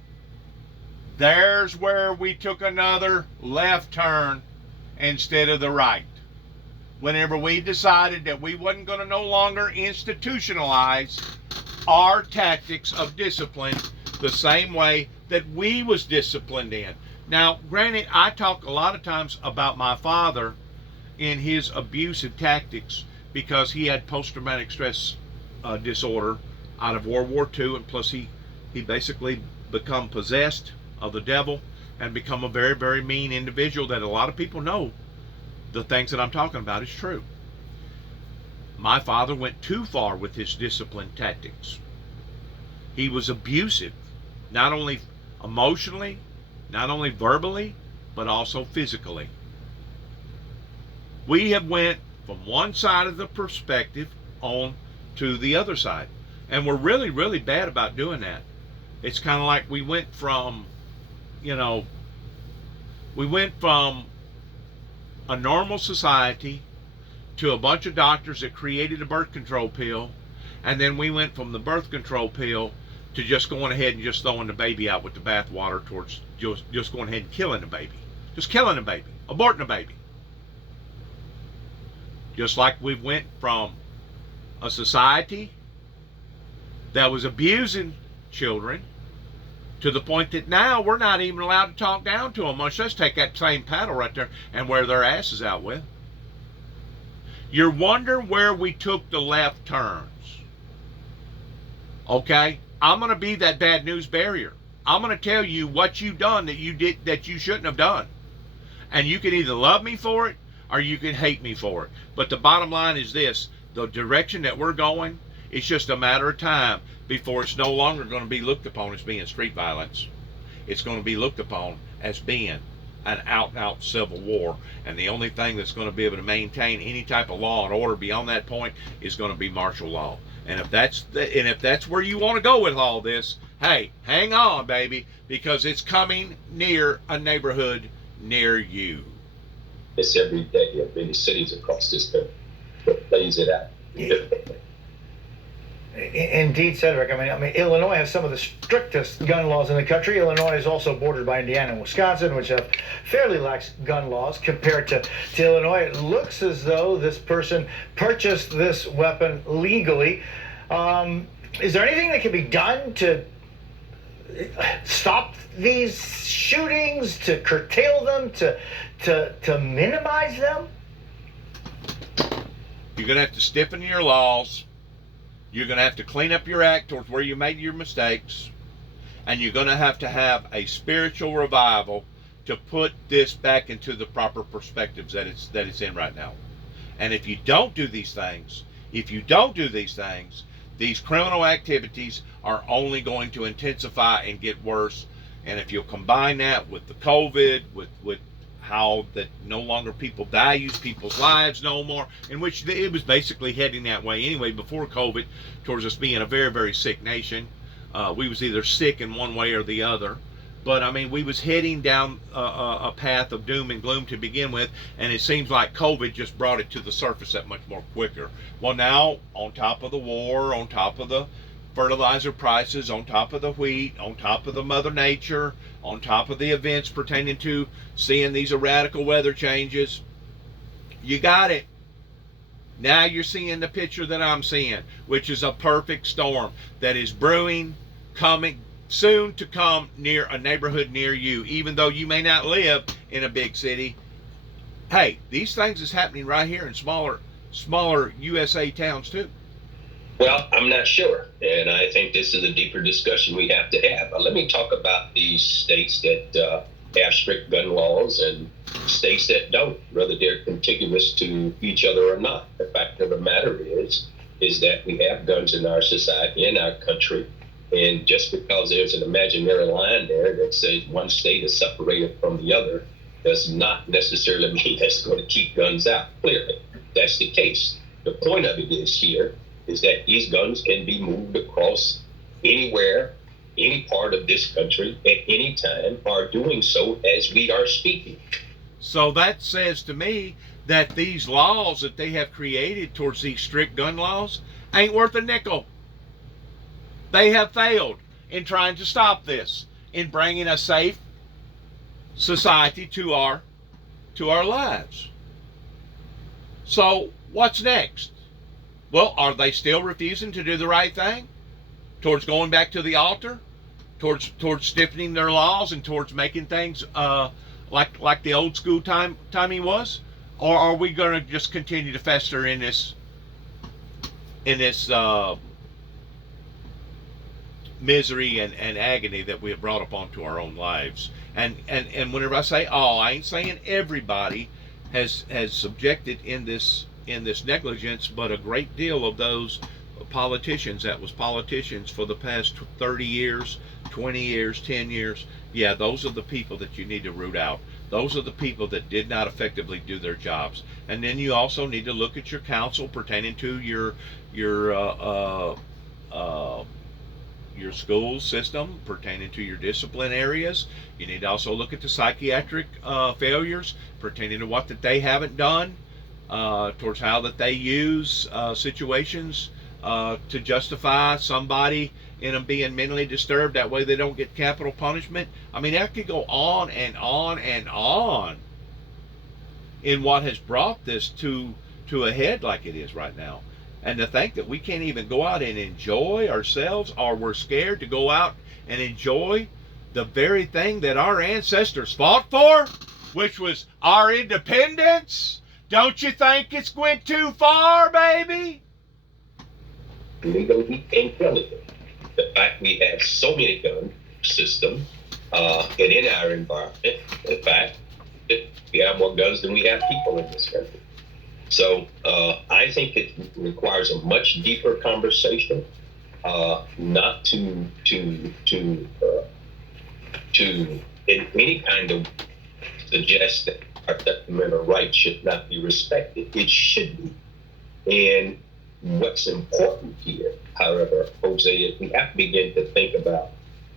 There's where we took another left turn instead of the right. Whenever we decided that we wasn't going to no longer institutionalize our tactics of discipline the same way that we was disciplined in. Now, granted, I talk a lot of times about my father in his abusive tactics because he had post-traumatic stress disorder out of World War II, and plus he basically become possessed of the devil and become a very, very mean individual that a lot of people know the things that I'm talking about is true. My father went too far with his discipline tactics. He was abusive, not only emotionally, not only verbally, but also physically. We have went from one side of the perspective on to the other side. And we're really, really bad about doing that. It's kind of like we went from a normal society to a bunch of doctors that created a birth control pill, and then we went from the birth control pill to just going ahead and just throwing the baby out with the bathwater towards just going ahead and killing the baby. Just killing the baby, aborting the baby. Just like we went from a society that was abusing children to the point that now we're not even allowed to talk down to them, much less take that same paddle right there and wear their asses out with. You're wondering where we took the left turns. Okay? I'm going to be that bad news barrier. I'm going to tell you what you done that you shouldn't have done. And you can either love me for it or you can hate me for it. But the bottom line is this: the direction that we're going, it's just a matter of time before it's no longer going to be looked upon as being street violence. It's going to be looked upon as being an out-and-out civil war. And the only thing that's going to be able to maintain any type of law and order beyond that point is going to be martial law. And if that's where you want to go with all this, hey, hang on, baby, because it's coming near a neighborhood near you. It's every day in many cities across this country that plays it out. Indeed, Cedric. I mean, Illinois has some of the strictest gun laws in the country. Illinois is also bordered by Indiana and Wisconsin, which have fairly lax gun laws compared to Illinois. It looks as though this person purchased this weapon legally. Is there anything that can be done to stop these shootings, to curtail them, to minimize them? You're going to have to stiffen your laws. You're going to have to clean up your act towards where you made your mistakes. And you're going to have a spiritual revival to put this back into the proper perspectives that it's in right now. And if you don't do these things, these criminal activities are only going to intensify and get worse. And if you'll combine that with the COVID, with how that no longer people values people's lives no more, in which it was basically heading that way anyway before COVID, towards us being a very, very sick nation. We was either sick in one way or the other. But I mean, we was heading down a path of doom and gloom to begin with, and it seems like COVID just brought it to the surface that much more quicker. Well, now, on top of the war, on top of the fertilizer prices, on top of the wheat, on top of the Mother Nature, on top of the events pertaining to seeing these radical weather changes, you got it. Now you're seeing the picture that I'm seeing, which is a perfect storm that is brewing, coming soon to come near a neighborhood near you. Even though you may not live in a big city, hey, these things is happening right here in smaller smaller USA towns too? Well, I'm not sure, and I think this is a deeper discussion we have to have. Let me talk about these states that have strict gun laws and states that don't, whether they're contiguous to each other or not. The fact of the matter is that we have guns in our society, in our country, and just because there's an imaginary line there that says one state is separated from the other does not necessarily mean that's going to keep guns out. Clearly, that's the case. The point of it is that these guns can be moved across anywhere, any part of this country at any time, are doing so as we are speaking. So that says to me that these laws that they have created towards these strict gun laws ain't worth a nickel. They have failed in trying to stop this, in bringing a safe society to our lives. So what's next? Well, are they still refusing to do the right thing towards going back to the altar, towards stiffening their laws and towards making things like the old school timing was, or are we going to just continue to fester in this misery and agony that we have brought upon to our own lives? And whenever I say all, I ain't saying everybody has subjected in this negligence, but a great deal of those politicians that was politicians for the past 30 years, 20 years, 10 years, yeah, those are the people that you need to root out. Those are the people that did not effectively do their jobs. And then you also need to look at your council pertaining to your school system, pertaining to your discipline areas. You need to also look at the psychiatric failures pertaining to what that they haven't done, towards how that they use situations to justify somebody in them being mentally disturbed. That way they don't get capital punishment. I mean, that could go on and on and on in what has brought this to a head like it is right now. And to think that we can't even go out and enjoy ourselves, or we're scared to go out and enjoy the very thing that our ancestors fought for, which was our independence. Don't you think it's went too far, baby? Legally and illegally. The fact we have so many gun systems and in our environment, the fact that we have more guns than we have people in this country. So I think it requires a much deeper conversation, not to in any kind of suggest that our fundamental rights should not be respected. It should be. And what's important here, however, Jose, is we have to begin to think about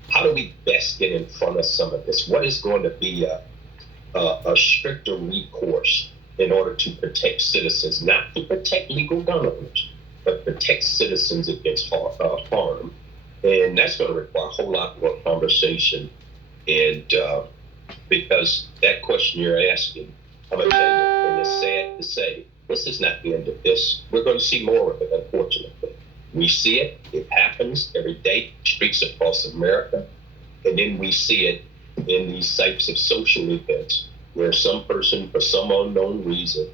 how do we best get in front of some of this? What is going to be a stricter recourse in order to protect citizens, not to protect legal gun owners, but protect citizens against harm? And that's going to require a whole lot more conversation. And because that question you're asking, I'm going to tell you, and it's sad to say, this is not the end of this. We're going to see more of it, unfortunately. We see it. It happens every day, streets across America. And then we see it in these types of social events where some person, for some unknown reason,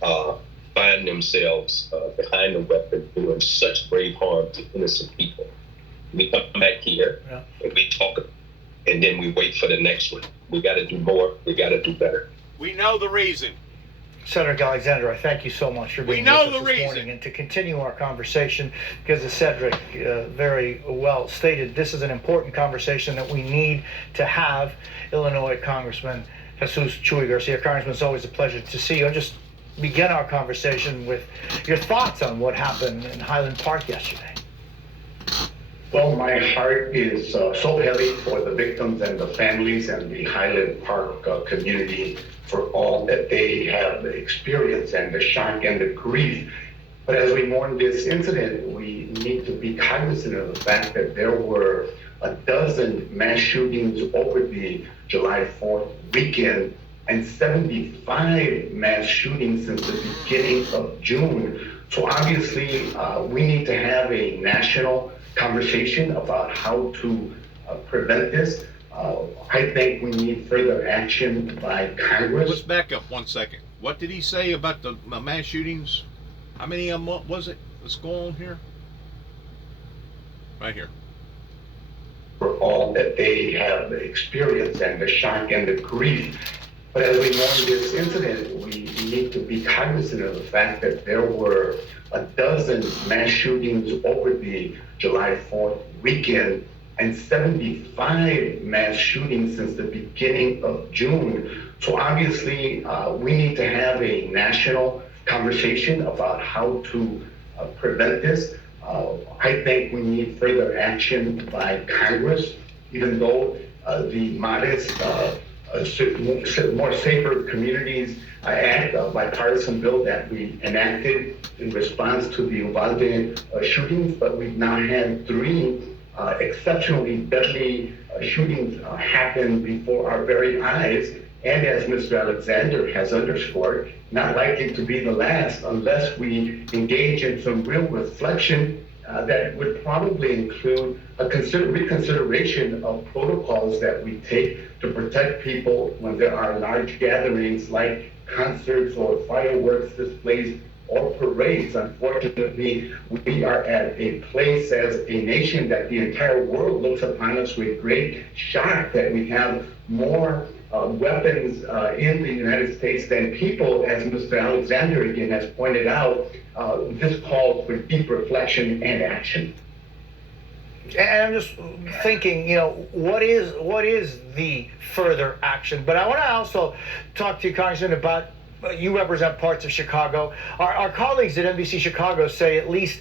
find themselves behind a weapon doing such grave harm to innocent people. We come back here and we talk, and then we wait for the next one. We got to do more. We got to do better. We know the reason. Senator Alexander, I thank you so much for being with us this morning. And to continue our conversation, because as Cedric very well stated, this is an important conversation that we need to have. Illinois Congressman Jesus Chuy Garcia. Congressman, it's always a pleasure to see you. I'll just begin our conversation with your thoughts on what happened in Highland Park yesterday. Well, my heart is so heavy for the victims and the families and the Highland Park community for all that they have experienced and the shock and the grief. But as we mourn this incident, we need to be cognizant of the fact that there were a dozen mass shootings over the July 4th weekend and 75 mass shootings since the beginning of June. So obviously, we need to have a national conversation about how to prevent this. I think we need further action by Congress. Let's back up 1 second. What did he say about the mass shootings? How many of them was it? Let's go on here. Right here. For all that they have experienced and the shock and the grief. But as we mourn this incident, we need to be cognizant of the fact that there were a dozen mass shootings over the July 4th weekend and 75 mass shootings since the beginning of June. So obviously, we need to have a national conversation about how to prevent this. I think we need further action by Congress, even though the modest, more safer communities act, a bipartisan bill that we enacted in response to the Uvalde shootings, but we've now had 3 exceptionally deadly shootings happen before our very eyes. And as Mr. Alexander has underscored, not likely to be the last unless we engage in some real reflection that would probably include a reconsideration of protocols that we take to protect people when there are large gatherings like concerts or fireworks displays or parades. Unfortunately, we are at a place as a nation that the entire world looks upon us with great shock that we have more weapons in the United States than people, as Mr. Alexander again has pointed out. This calls for deep reflection and action. And I'm just thinking, what is the further action? But I want to also talk to you, Congressman, about, you represent parts of Chicago. Our colleagues at NBC Chicago say at least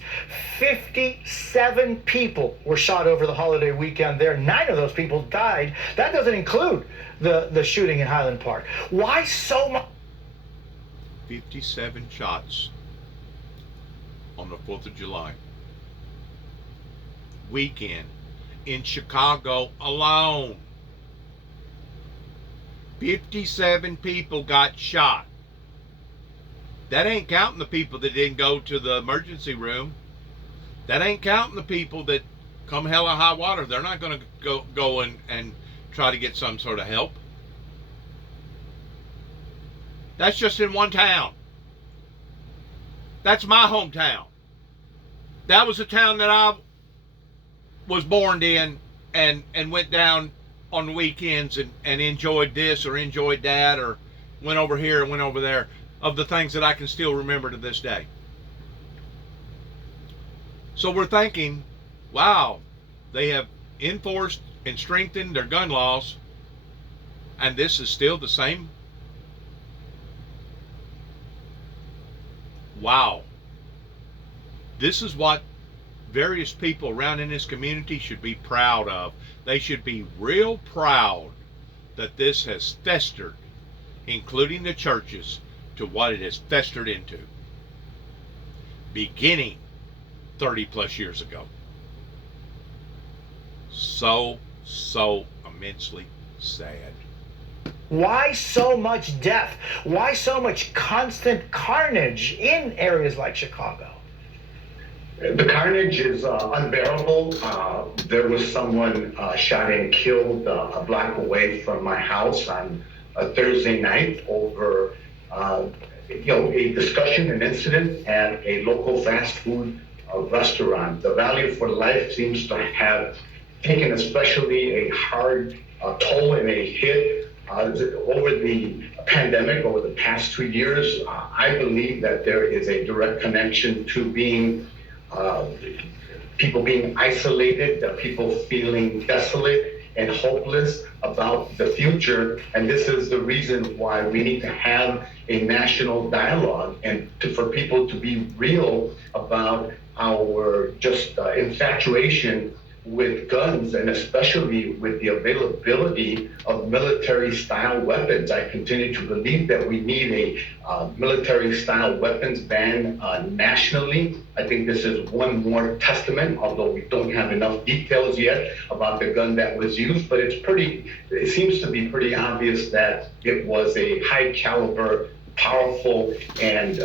57 people were shot over the holiday weekend there. 9 of those people died. That doesn't include the shooting in Highland Park. Why so much? 57 shots on the 4th of July weekend in Chicago alone. 57 people got shot. That ain't counting the people that didn't go to the emergency room. That ain't counting the people that come hell or high water. They're not going to go and try to get some sort of help. That's just in one town. That's my hometown. That was the town that I was born in and went down on the weekends and enjoyed this or enjoyed that or went over here and went over there, of the things that I can still remember to this day. So we're thinking, wow, they have enforced and strengthened their gun laws, and this is still the same. Wow. This is what various people around in this community should be proud of. They should be real proud that this has festered, including the churches, to what it has festered into, beginning 30 plus years ago. So immensely sad. Why so much death? Why so much constant carnage in areas like Chicago? The carnage is unbearable. There was someone shot and killed a block away from my house on a Thursday night over a discussion, an incident at a local fast food restaurant. The value for life seems to have taken especially a hard toll and a hit over the pandemic, over the past 2 years. I believe that there is a direct connection to people being isolated, people feeling desolate and hopeless about the future. And this is the reason why we need to have a national dialogue and for people to be real about our infatuation with guns, and especially with the availability of military-style weapons. I continue to believe that we need a military-style weapons ban nationally. I think this is one more testament, although we don't have enough details yet about the gun that was used, but it seems to be pretty obvious that it was a high-caliber, powerful, and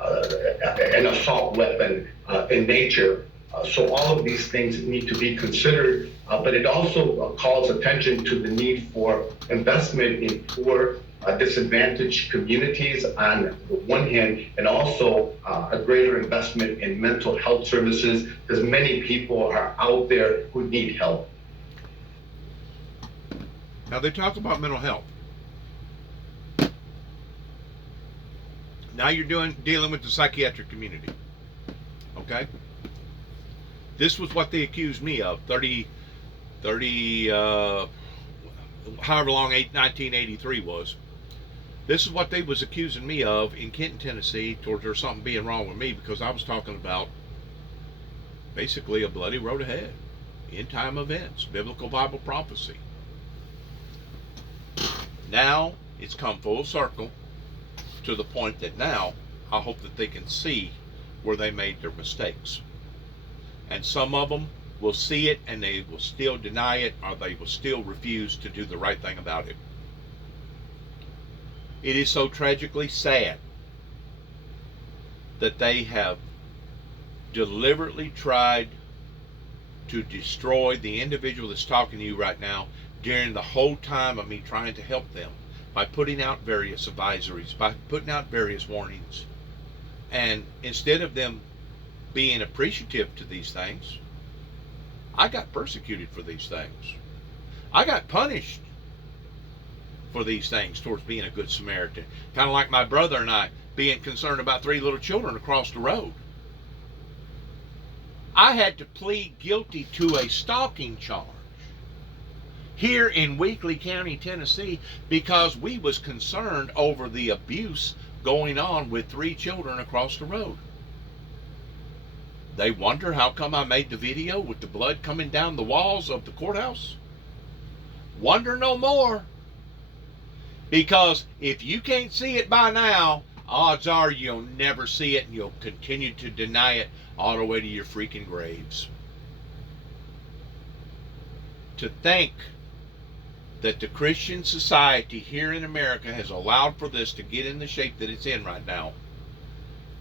an assault weapon in nature. So all of these things need to be considered, but it also calls attention to the need for investment in poor disadvantaged communities on the one hand, and also a greater investment in mental health services, because many people are out there who need help. Now they talk about mental health. Now you're dealing with the psychiatric community. Okay? This was what they accused me of 30 however long 1983 was. This is what they was accusing me of in Kenton, Tennessee, towards there something being wrong with me, because I was talking about basically a bloody road ahead, end time events, biblical Bible prophecy. Now it's come full circle to the point that now I hope that they can see where they made their mistakes. And some of them will see it and they will still deny it, or they will still refuse to do the right thing about it. It is so tragically sad that they have deliberately tried to destroy the individual that's talking to you right now during the whole time of me trying to help them by putting out various advisories, by putting out various warnings. And instead of them being appreciative to these things, I got persecuted for these things. I got punished for these things towards being a good Samaritan. Kind of like my brother and I being concerned about 3 little children across the road. I had to plead guilty to a stalking charge here in Weakley County, Tennessee, because we was concerned over the abuse going on with 3 children across the road. They wonder how come I made the video with the blood coming down the walls of the courthouse? Wonder no more. Because if you can't see it by now, odds are you'll never see it, and you'll continue to deny it all the way to your freaking graves. To think that the Christian society here in America has allowed for this to get in the shape that it's in right now,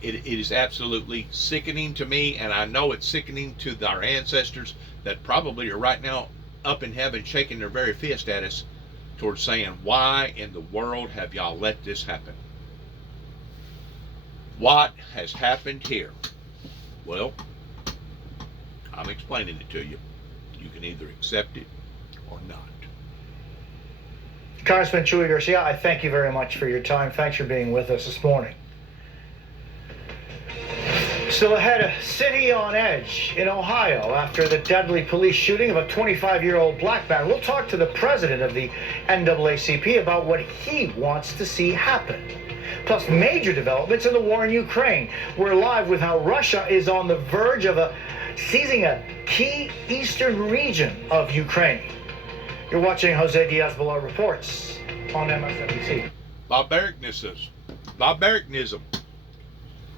it is absolutely sickening to me, and I know it's sickening to our ancestors that probably are right now up in heaven shaking their very fist at us towards saying, why in the world have y'all let this happen? What has happened here? Well, I'm explaining it to you. You can either accept it or not. Congressman Chuy Garcia, I thank you very much for your time. Thanks for being with us this morning. Still ahead, a city on edge in Ohio after the deadly police shooting of a 25-year-old black man. We'll talk to the president of the NAACP about what he wants to see happen. Plus, major developments in the war in Ukraine. We're live with how Russia is on the verge of seizing a key eastern region of Ukraine. You're watching Jose Diaz-Balart Reports on MSNBC. Barbarianism.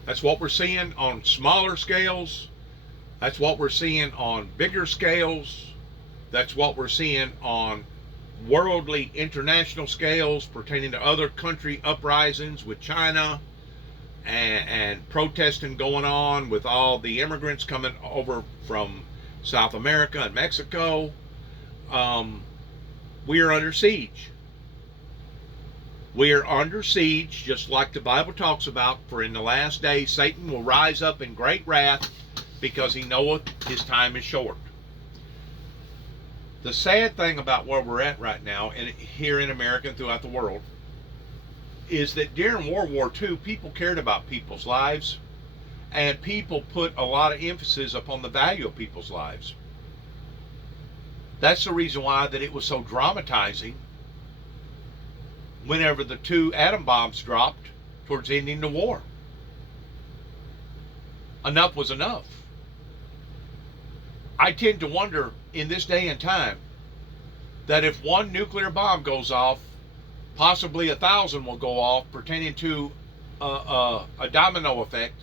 That's what we're seeing on smaller scales. That's what we're seeing on bigger scales. That's what we're seeing on worldly international scales pertaining to other country uprisings with China and protesting going on with all the immigrants coming over from South America and Mexico. We are under siege. We are under siege, just like the Bible talks about, for in the last days Satan will rise up in great wrath because he knoweth his time is short. The sad thing about where we're at right now, and here in America and throughout the world, is that during World War II, people cared about people's lives, and people put a lot of emphasis upon the value of people's lives. That's the reason why that it was so dramatizing whenever the 2 atom bombs dropped towards ending the war. Enough was enough. I tend to wonder in this day and time that if 1 nuclear bomb goes off, possibly 1,000 will go off, pertaining to a domino effect,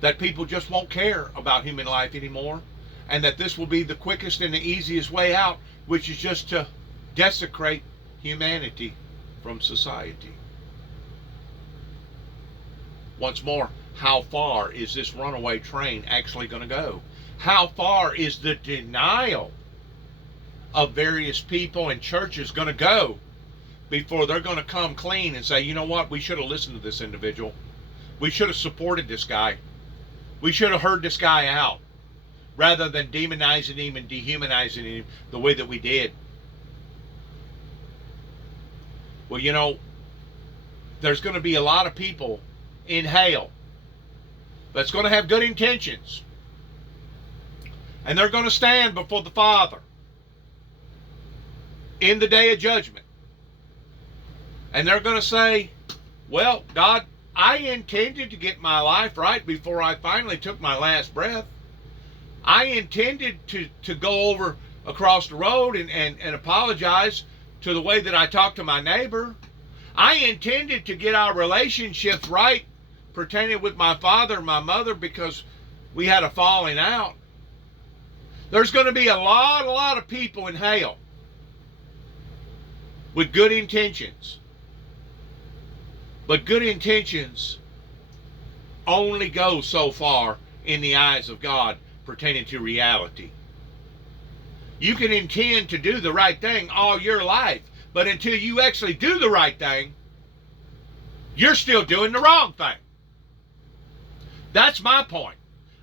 that people just won't care about human life anymore, and that this will be the quickest and the easiest way out, which is just to desecrate humanity from society. Once more, how far is this runaway train actually going to go? How far is the denial of various people and churches going to go before they're going to come clean and say, you know what, we should have listened to this individual. We should have supported this guy. We should have heard this guy out rather than demonizing him and dehumanizing him the way that we did. Well, you know, there's going to be a lot of people in hell that's going to have good intentions. And they're going to stand before the Father in the day of judgment. And they're going to say, well, God, I intended to get my life right before I finally took my last breath. I intended to go over across the road and apologize to the way that I talked to my neighbor. I intended to get our relationships right pertaining with my father and my mother because we had a falling out. There's going to be a lot of people in hell with good intentions. But good intentions only go so far in the eyes of God pertaining to reality. You can intend to do the right thing all your life, but until you actually do the right thing, you're still doing the wrong thing. That's my point.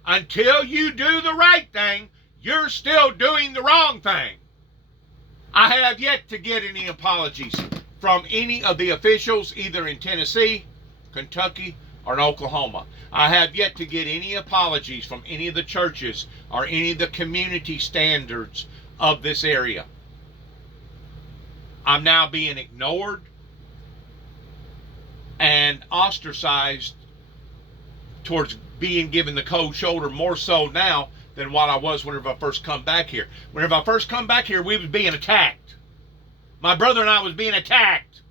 Until you do the right thing, you're still doing the wrong thing. I have yet to get any apologies from any of the officials either in Tennessee, Kentucky, or in Oklahoma. I have yet to get any apologies from any of the churches or any of the community standards of this area. I'm now being ignored and ostracized towards being given the cold shoulder, more so now than what I was whenever I first come back here. Whenever I first come back here, we was being attacked. My brother and I was being attacked.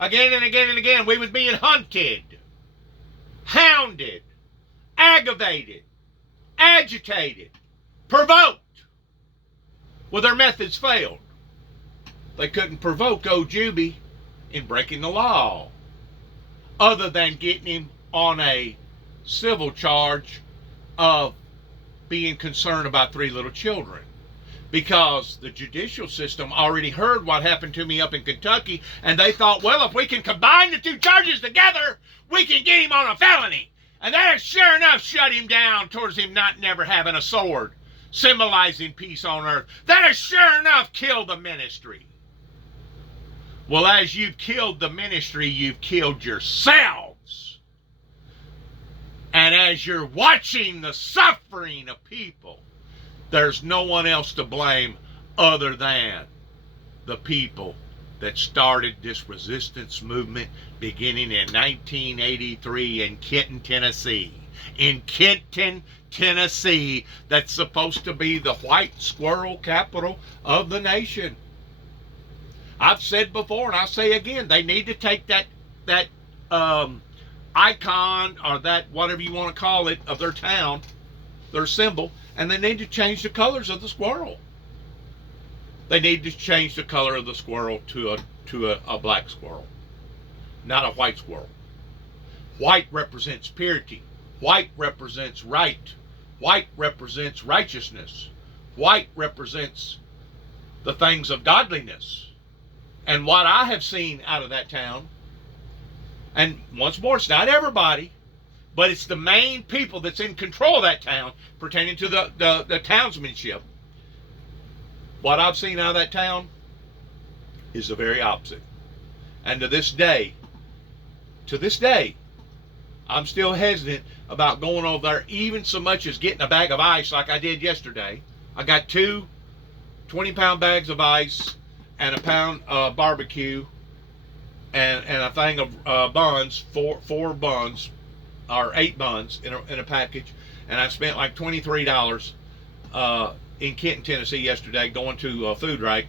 Again and again and again, we was being hunted, hounded, aggravated, agitated, provoked. Well, their methods failed. They couldn't provoke old Juby in breaking the law, other than getting him on a civil charge of being concerned about 3 little children. Because the judicial system already heard what happened to me up in Kentucky, and they thought, well, if we can combine the 2 charges together, we can get him on a felony. And that has sure enough shut him down towards him not never having a sword, symbolizing peace on earth. That has sure enough killed the ministry. Well, as you've killed the ministry, you've killed yourselves. And as you're watching the suffering of people, there's no one else to blame other than the people that started this resistance movement beginning in 1983 in Kenton, Tennessee. In Kenton, Tennessee, that's supposed to be the white squirrel capital of the nation. I've said before, and I'll say again, they need to take that icon, or that whatever you want to call it, of their town, their symbol, and they need to change the colors of the squirrel. They need to change the color of the squirrel to a black squirrel, not a white squirrel. White represents purity. White represents right. White represents righteousness. White represents the things of godliness. And what I have seen out of that town, and once more, it's not everybody, but it's the main people that's in control of that town pertaining to the townsmanship. What I've seen out of that town is the very opposite. And to this day, I'm still hesitant about going over there, even so much as getting a bag of ice like I did yesterday. I got 2 20-pound bags of ice and a pound of barbecue and a thing of buns, four buns, or 8 buns in a package. And I spent like $23 in Kenton, Tennessee yesterday going to Food Right.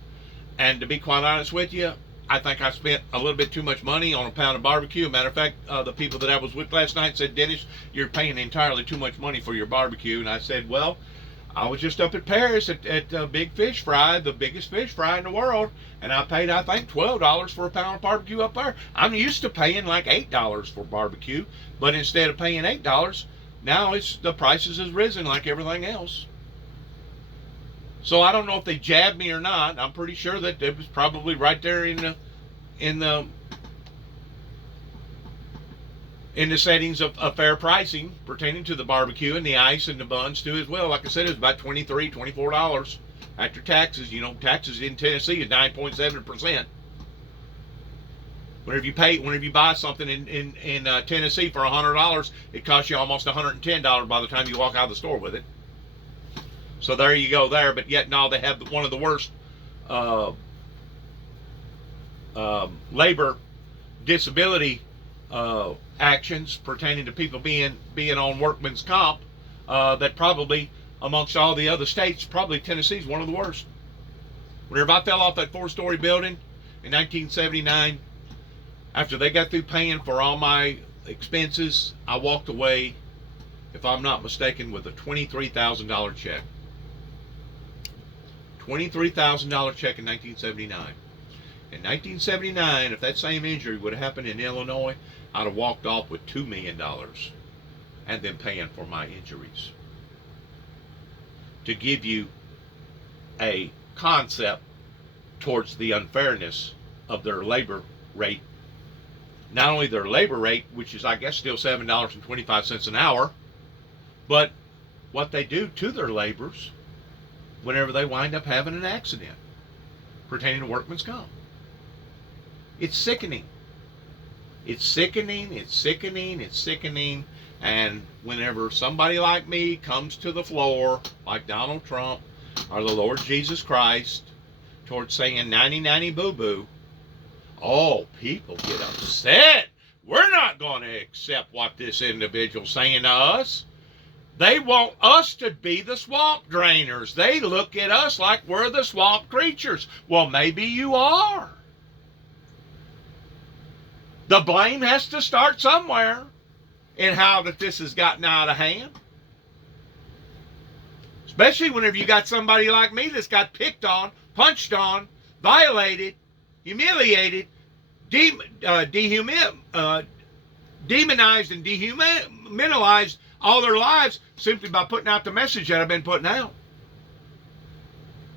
And to be quite honest with you, I think I spent a little bit too much money on a pound of barbecue. Matter of fact, the people that I was with last night said, Dennis, you're paying entirely too much money for your barbecue. And I said, well, I was just up at Paris at Big Fish Fry, the biggest fish fry in the world, and I paid, I think, $12 for a pound of barbecue up there. I'm used to paying like $8 for barbecue, but instead of paying $8, now the prices has risen like everything else. So I don't know if they jabbed me or not. I'm pretty sure that it was probably right there in in the settings of fair pricing pertaining to the barbecue and the ice and the buns too as well. Like I said, it was about $23, $24 after taxes. You know, taxes in Tennessee is 9.7%. Whenever you buy something in Tennessee for $100, it costs you almost $110 by the time you walk out of the store with it. So there you go there. But yet now they have one of the worst labor disability actions pertaining to people being on workman's comp, that probably amongst all the other states, probably Tennessee's one of the worst. Whenever I fell off that 4-story building in 1979, after they got through paying for all my expenses, I walked away, if I'm not mistaken, with a $23,000 check. $23,000 check in 1979. In 1979, if that same injury would have happened in Illinois, I'd have walked off with $2 million and then paying for my injuries. To give you a concept towards the unfairness of their labor rate. Not only their labor rate, which is I guess still $7.25 an hour, but what they do to their laborers whenever they wind up having an accident pertaining to workman's comp. It's sickening. It's sickening, it's sickening, it's sickening. And whenever somebody like me comes to the floor, like Donald Trump or the Lord Jesus Christ, towards saying 90-90 boo-boo, oh, people get upset. We're not going to accept what this individual's saying to us. They want us to be the swamp drainers. They look at us like we're the swamp creatures. Well, maybe you are. The blame has to start somewhere in how that this has gotten out of hand. Especially whenever you got somebody like me that's got picked on, punched on, violated, humiliated, demonized and dehumanized all their lives simply by putting out the message that I've been putting out.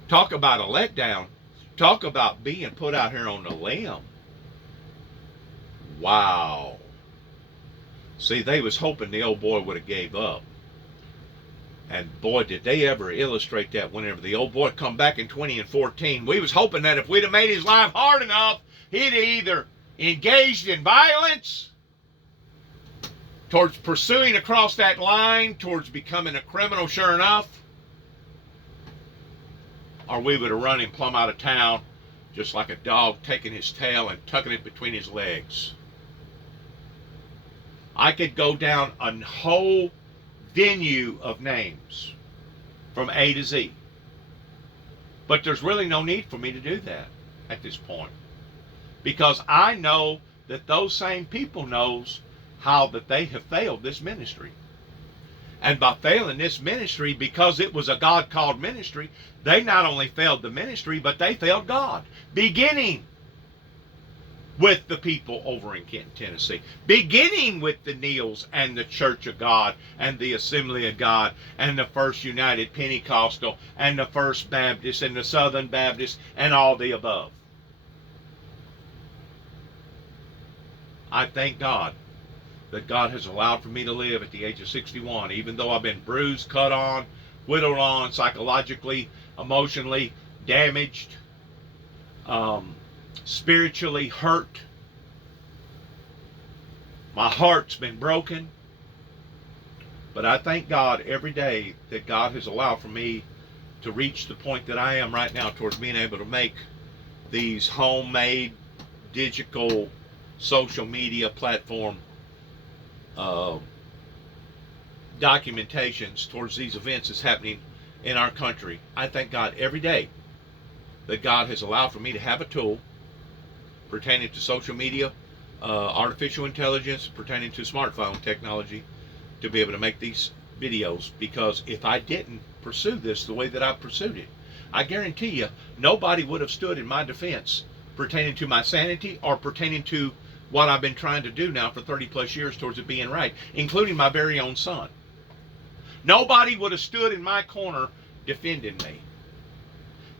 Talk about a letdown. Talk about being put out here on the limb. Wow. See, they was hoping the old boy would have gave up. And boy, did they ever illustrate that whenever the old boy come back in 2014. We was hoping that if we'd have made his life hard enough, he'd either engaged in violence towards pursuing across that line, towards becoming a criminal sure enough, or we would have run him plumb out of town just like a dog taking his tail and tucking it between his legs. I could go down a whole venue of names from A to Z. But there's really no need for me to do that at this point. Because I know that those same people knows how that they have failed this ministry. And by failing this ministry, because it was a God-called ministry, they not only failed the ministry, but they failed God. Beginning with the people over in Kenton, Tennessee. Beginning with the Neils and the Church of God and the Assembly of God and the First United Pentecostal and the First Baptist and the Southern Baptist and all the above. I thank God that God has allowed for me to live at the age of 61, even though I've been bruised, cut on, whittled on, psychologically, emotionally damaged, spiritually hurt. My heart's been broken. But I thank God every day that God has allowed for me to reach the point that I am right now towards being able to make these homemade digital social media platform documentations towards these events that's happening in our country. I thank God every day that God has allowed for me to have a tool pertaining to social media, artificial intelligence, pertaining to smartphone technology, to be able to make these videos. Because if I didn't pursue this the way that I pursued it, I guarantee you nobody would have stood in my defense pertaining to my sanity or pertaining to what I've been trying to do now for 30 plus years towards it being right, including my very own son. Nobody would have stood in my corner defending me.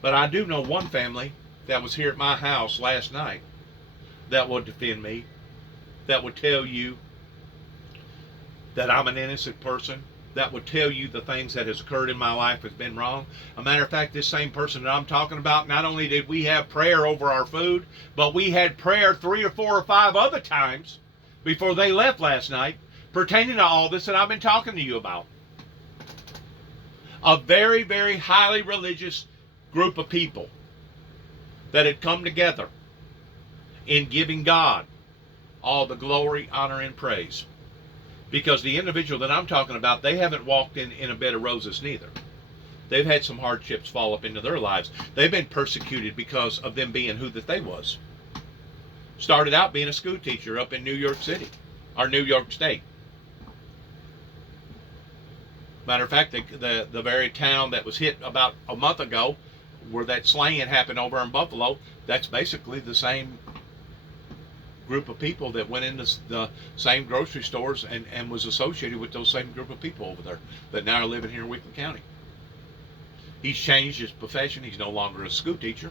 But I do know one family that was here at my house last night that will defend me, that would tell you that I'm an innocent person, that would tell you the things that has occurred in my life has been wrong. A matter of fact, this same person that I'm talking about, not only did we have prayer over our food, but we had prayer 3 or 4 or 5 other times before they left last night pertaining to all this that I've been talking to you about. A very, very highly religious group of people that had come together in giving God all the glory, honor, and praise. Because the individual that I'm talking about, they haven't walked in a bed of roses neither. They've had some hardships fall up into their lives. They've been persecuted because of them being who that they was. Started out being a school teacher up in New York City, or New York State. Matter of fact, the very town that was hit about a month ago, where that slaying happened over in Buffalo, that's basically the same group of people that went into the same grocery stores and was associated with those same group of people over there that now are living here in Whatcom County. He's changed his profession. He's no longer a school teacher.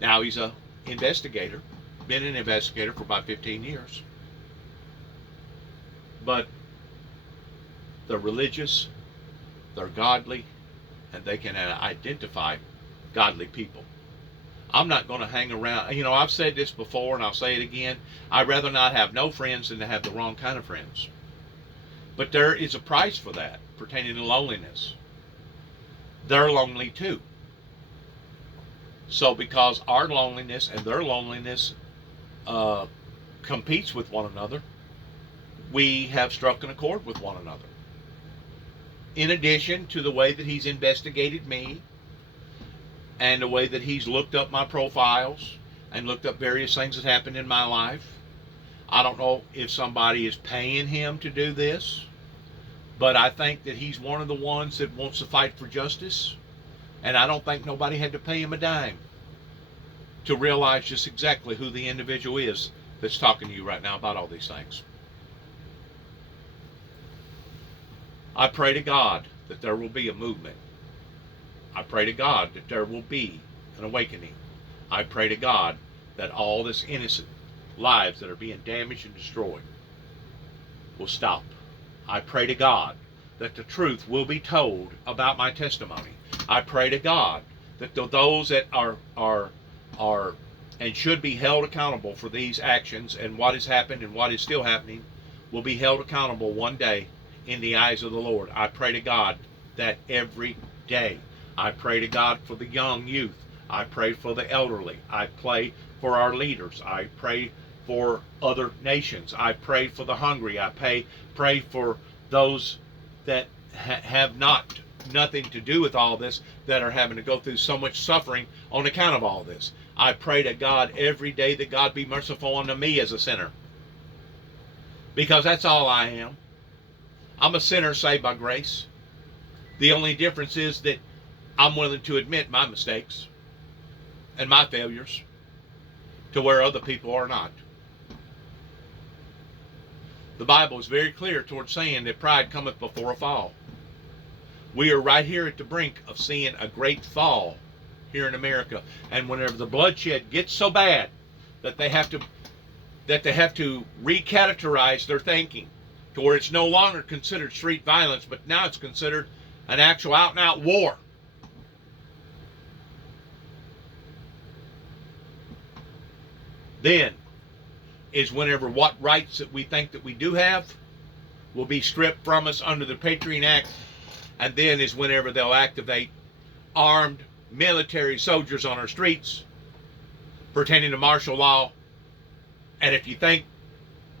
Now he's a investigator. Been an investigator for about 15 years. But they're religious, they're godly, and they can identify godly people. I'm not going to hang around. You know, I've said this before and I'll say it again. I'd rather not have no friends than to have the wrong kind of friends. But there is a price for that pertaining to loneliness. They're lonely too. So because our loneliness and their loneliness competes with one another, we have struck an accord with one another. In addition to the way that he's investigated me, and the way that he's looked up my profiles and looked up various things that happened in my life. I don't know if somebody is paying him to do this, but I think that he's one of the ones that wants to fight for justice, and I don't think nobody had to pay him a dime to realize just exactly who the individual is that's talking to you right now about all these things. I pray to God that there will be a movement. I pray to God that there will be an awakening. I pray to God that all this innocent lives that are being damaged and destroyed will stop. I pray to God that the truth will be told about my testimony. I pray to God that those that are and should be held accountable for these actions and what has happened and what is still happening will be held accountable one day in the eyes of the Lord. I pray to God that every day. I pray to God for the young youth. I pray for the elderly. I pray for our leaders. I pray for other nations. I pray for the hungry. I pray for those that have nothing to do with all this, that are having to go through so much suffering on account of all this. I pray to God every day that God be merciful unto me as a sinner. Because that's all I am. I'm a sinner saved by grace. The only difference is that I'm willing to admit my mistakes and my failures to where other people are not. The Bible is very clear towards saying that pride cometh before a fall. We are right here at the brink of seeing a great fall here in America. And whenever the bloodshed gets so bad that they have to recategorize their thinking to where it's no longer considered street violence, but now it's considered an actual out-and-out war. Then is whenever what rights that we think that we do have will be stripped from us under the Patriot Act, and then is whenever they'll activate armed military soldiers on our streets pertaining to martial law. And if you think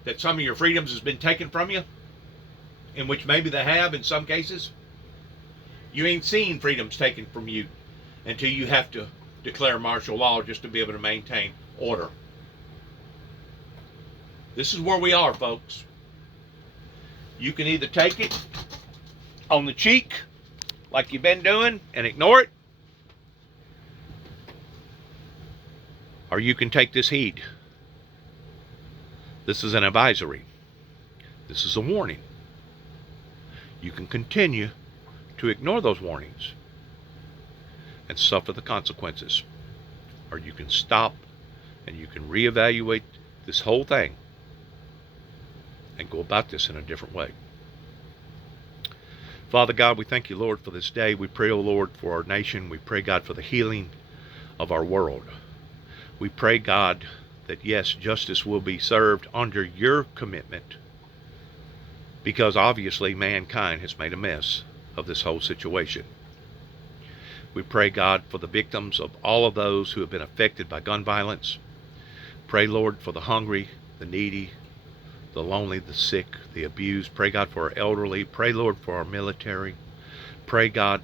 that some of your freedoms has been taken from you, in which maybe they have in some cases, you ain't seen freedoms taken from you until you have to declare martial law just to be able to maintain order. This is where we are, folks. You can either take it on the cheek, like you've been doing, and ignore it, or you can take this heed. This is an advisory. This is a warning. You can continue to ignore those warnings and suffer the consequences, or you can stop and you can reevaluate this whole thing and go about this in a different way. Father God, we thank you, Lord, for this day. We pray, O Lord, for our nation. We pray, God, for the healing of our world. We pray, God, that yes, justice will be served under your commitment, because obviously mankind has made a mess of this whole situation. We pray, God, for the victims of all of those who have been affected by gun violence. Pray, Lord, for the hungry, the needy, the lonely, the sick, the abused. Pray, God, for our elderly. Pray, Lord, for our military. Pray, God,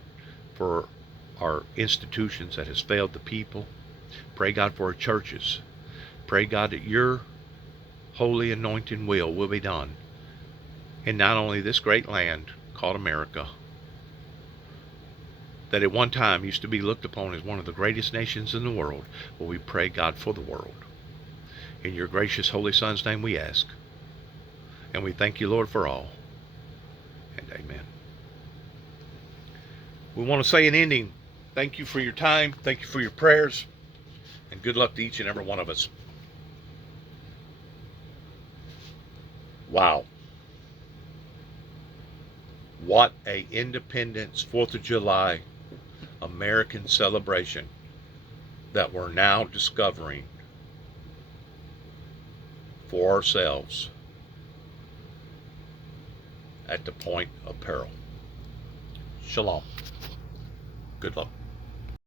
for our institutions that has failed the people. Pray, God, for our churches. Pray, God, that your holy anointing will be done in not only this great land called America, that at one time used to be looked upon as one of the greatest nations in the world, but we pray, God, for the world. In your gracious holy Son's name we ask. And we thank you, Lord, for all. And amen. We want to say in ending, thank you for your time. Thank you for your prayers. And good luck to each and every one of us. Wow. What a Independence 4th of July American celebration that we're now discovering for ourselves at the point of peril. Shalom. Good luck.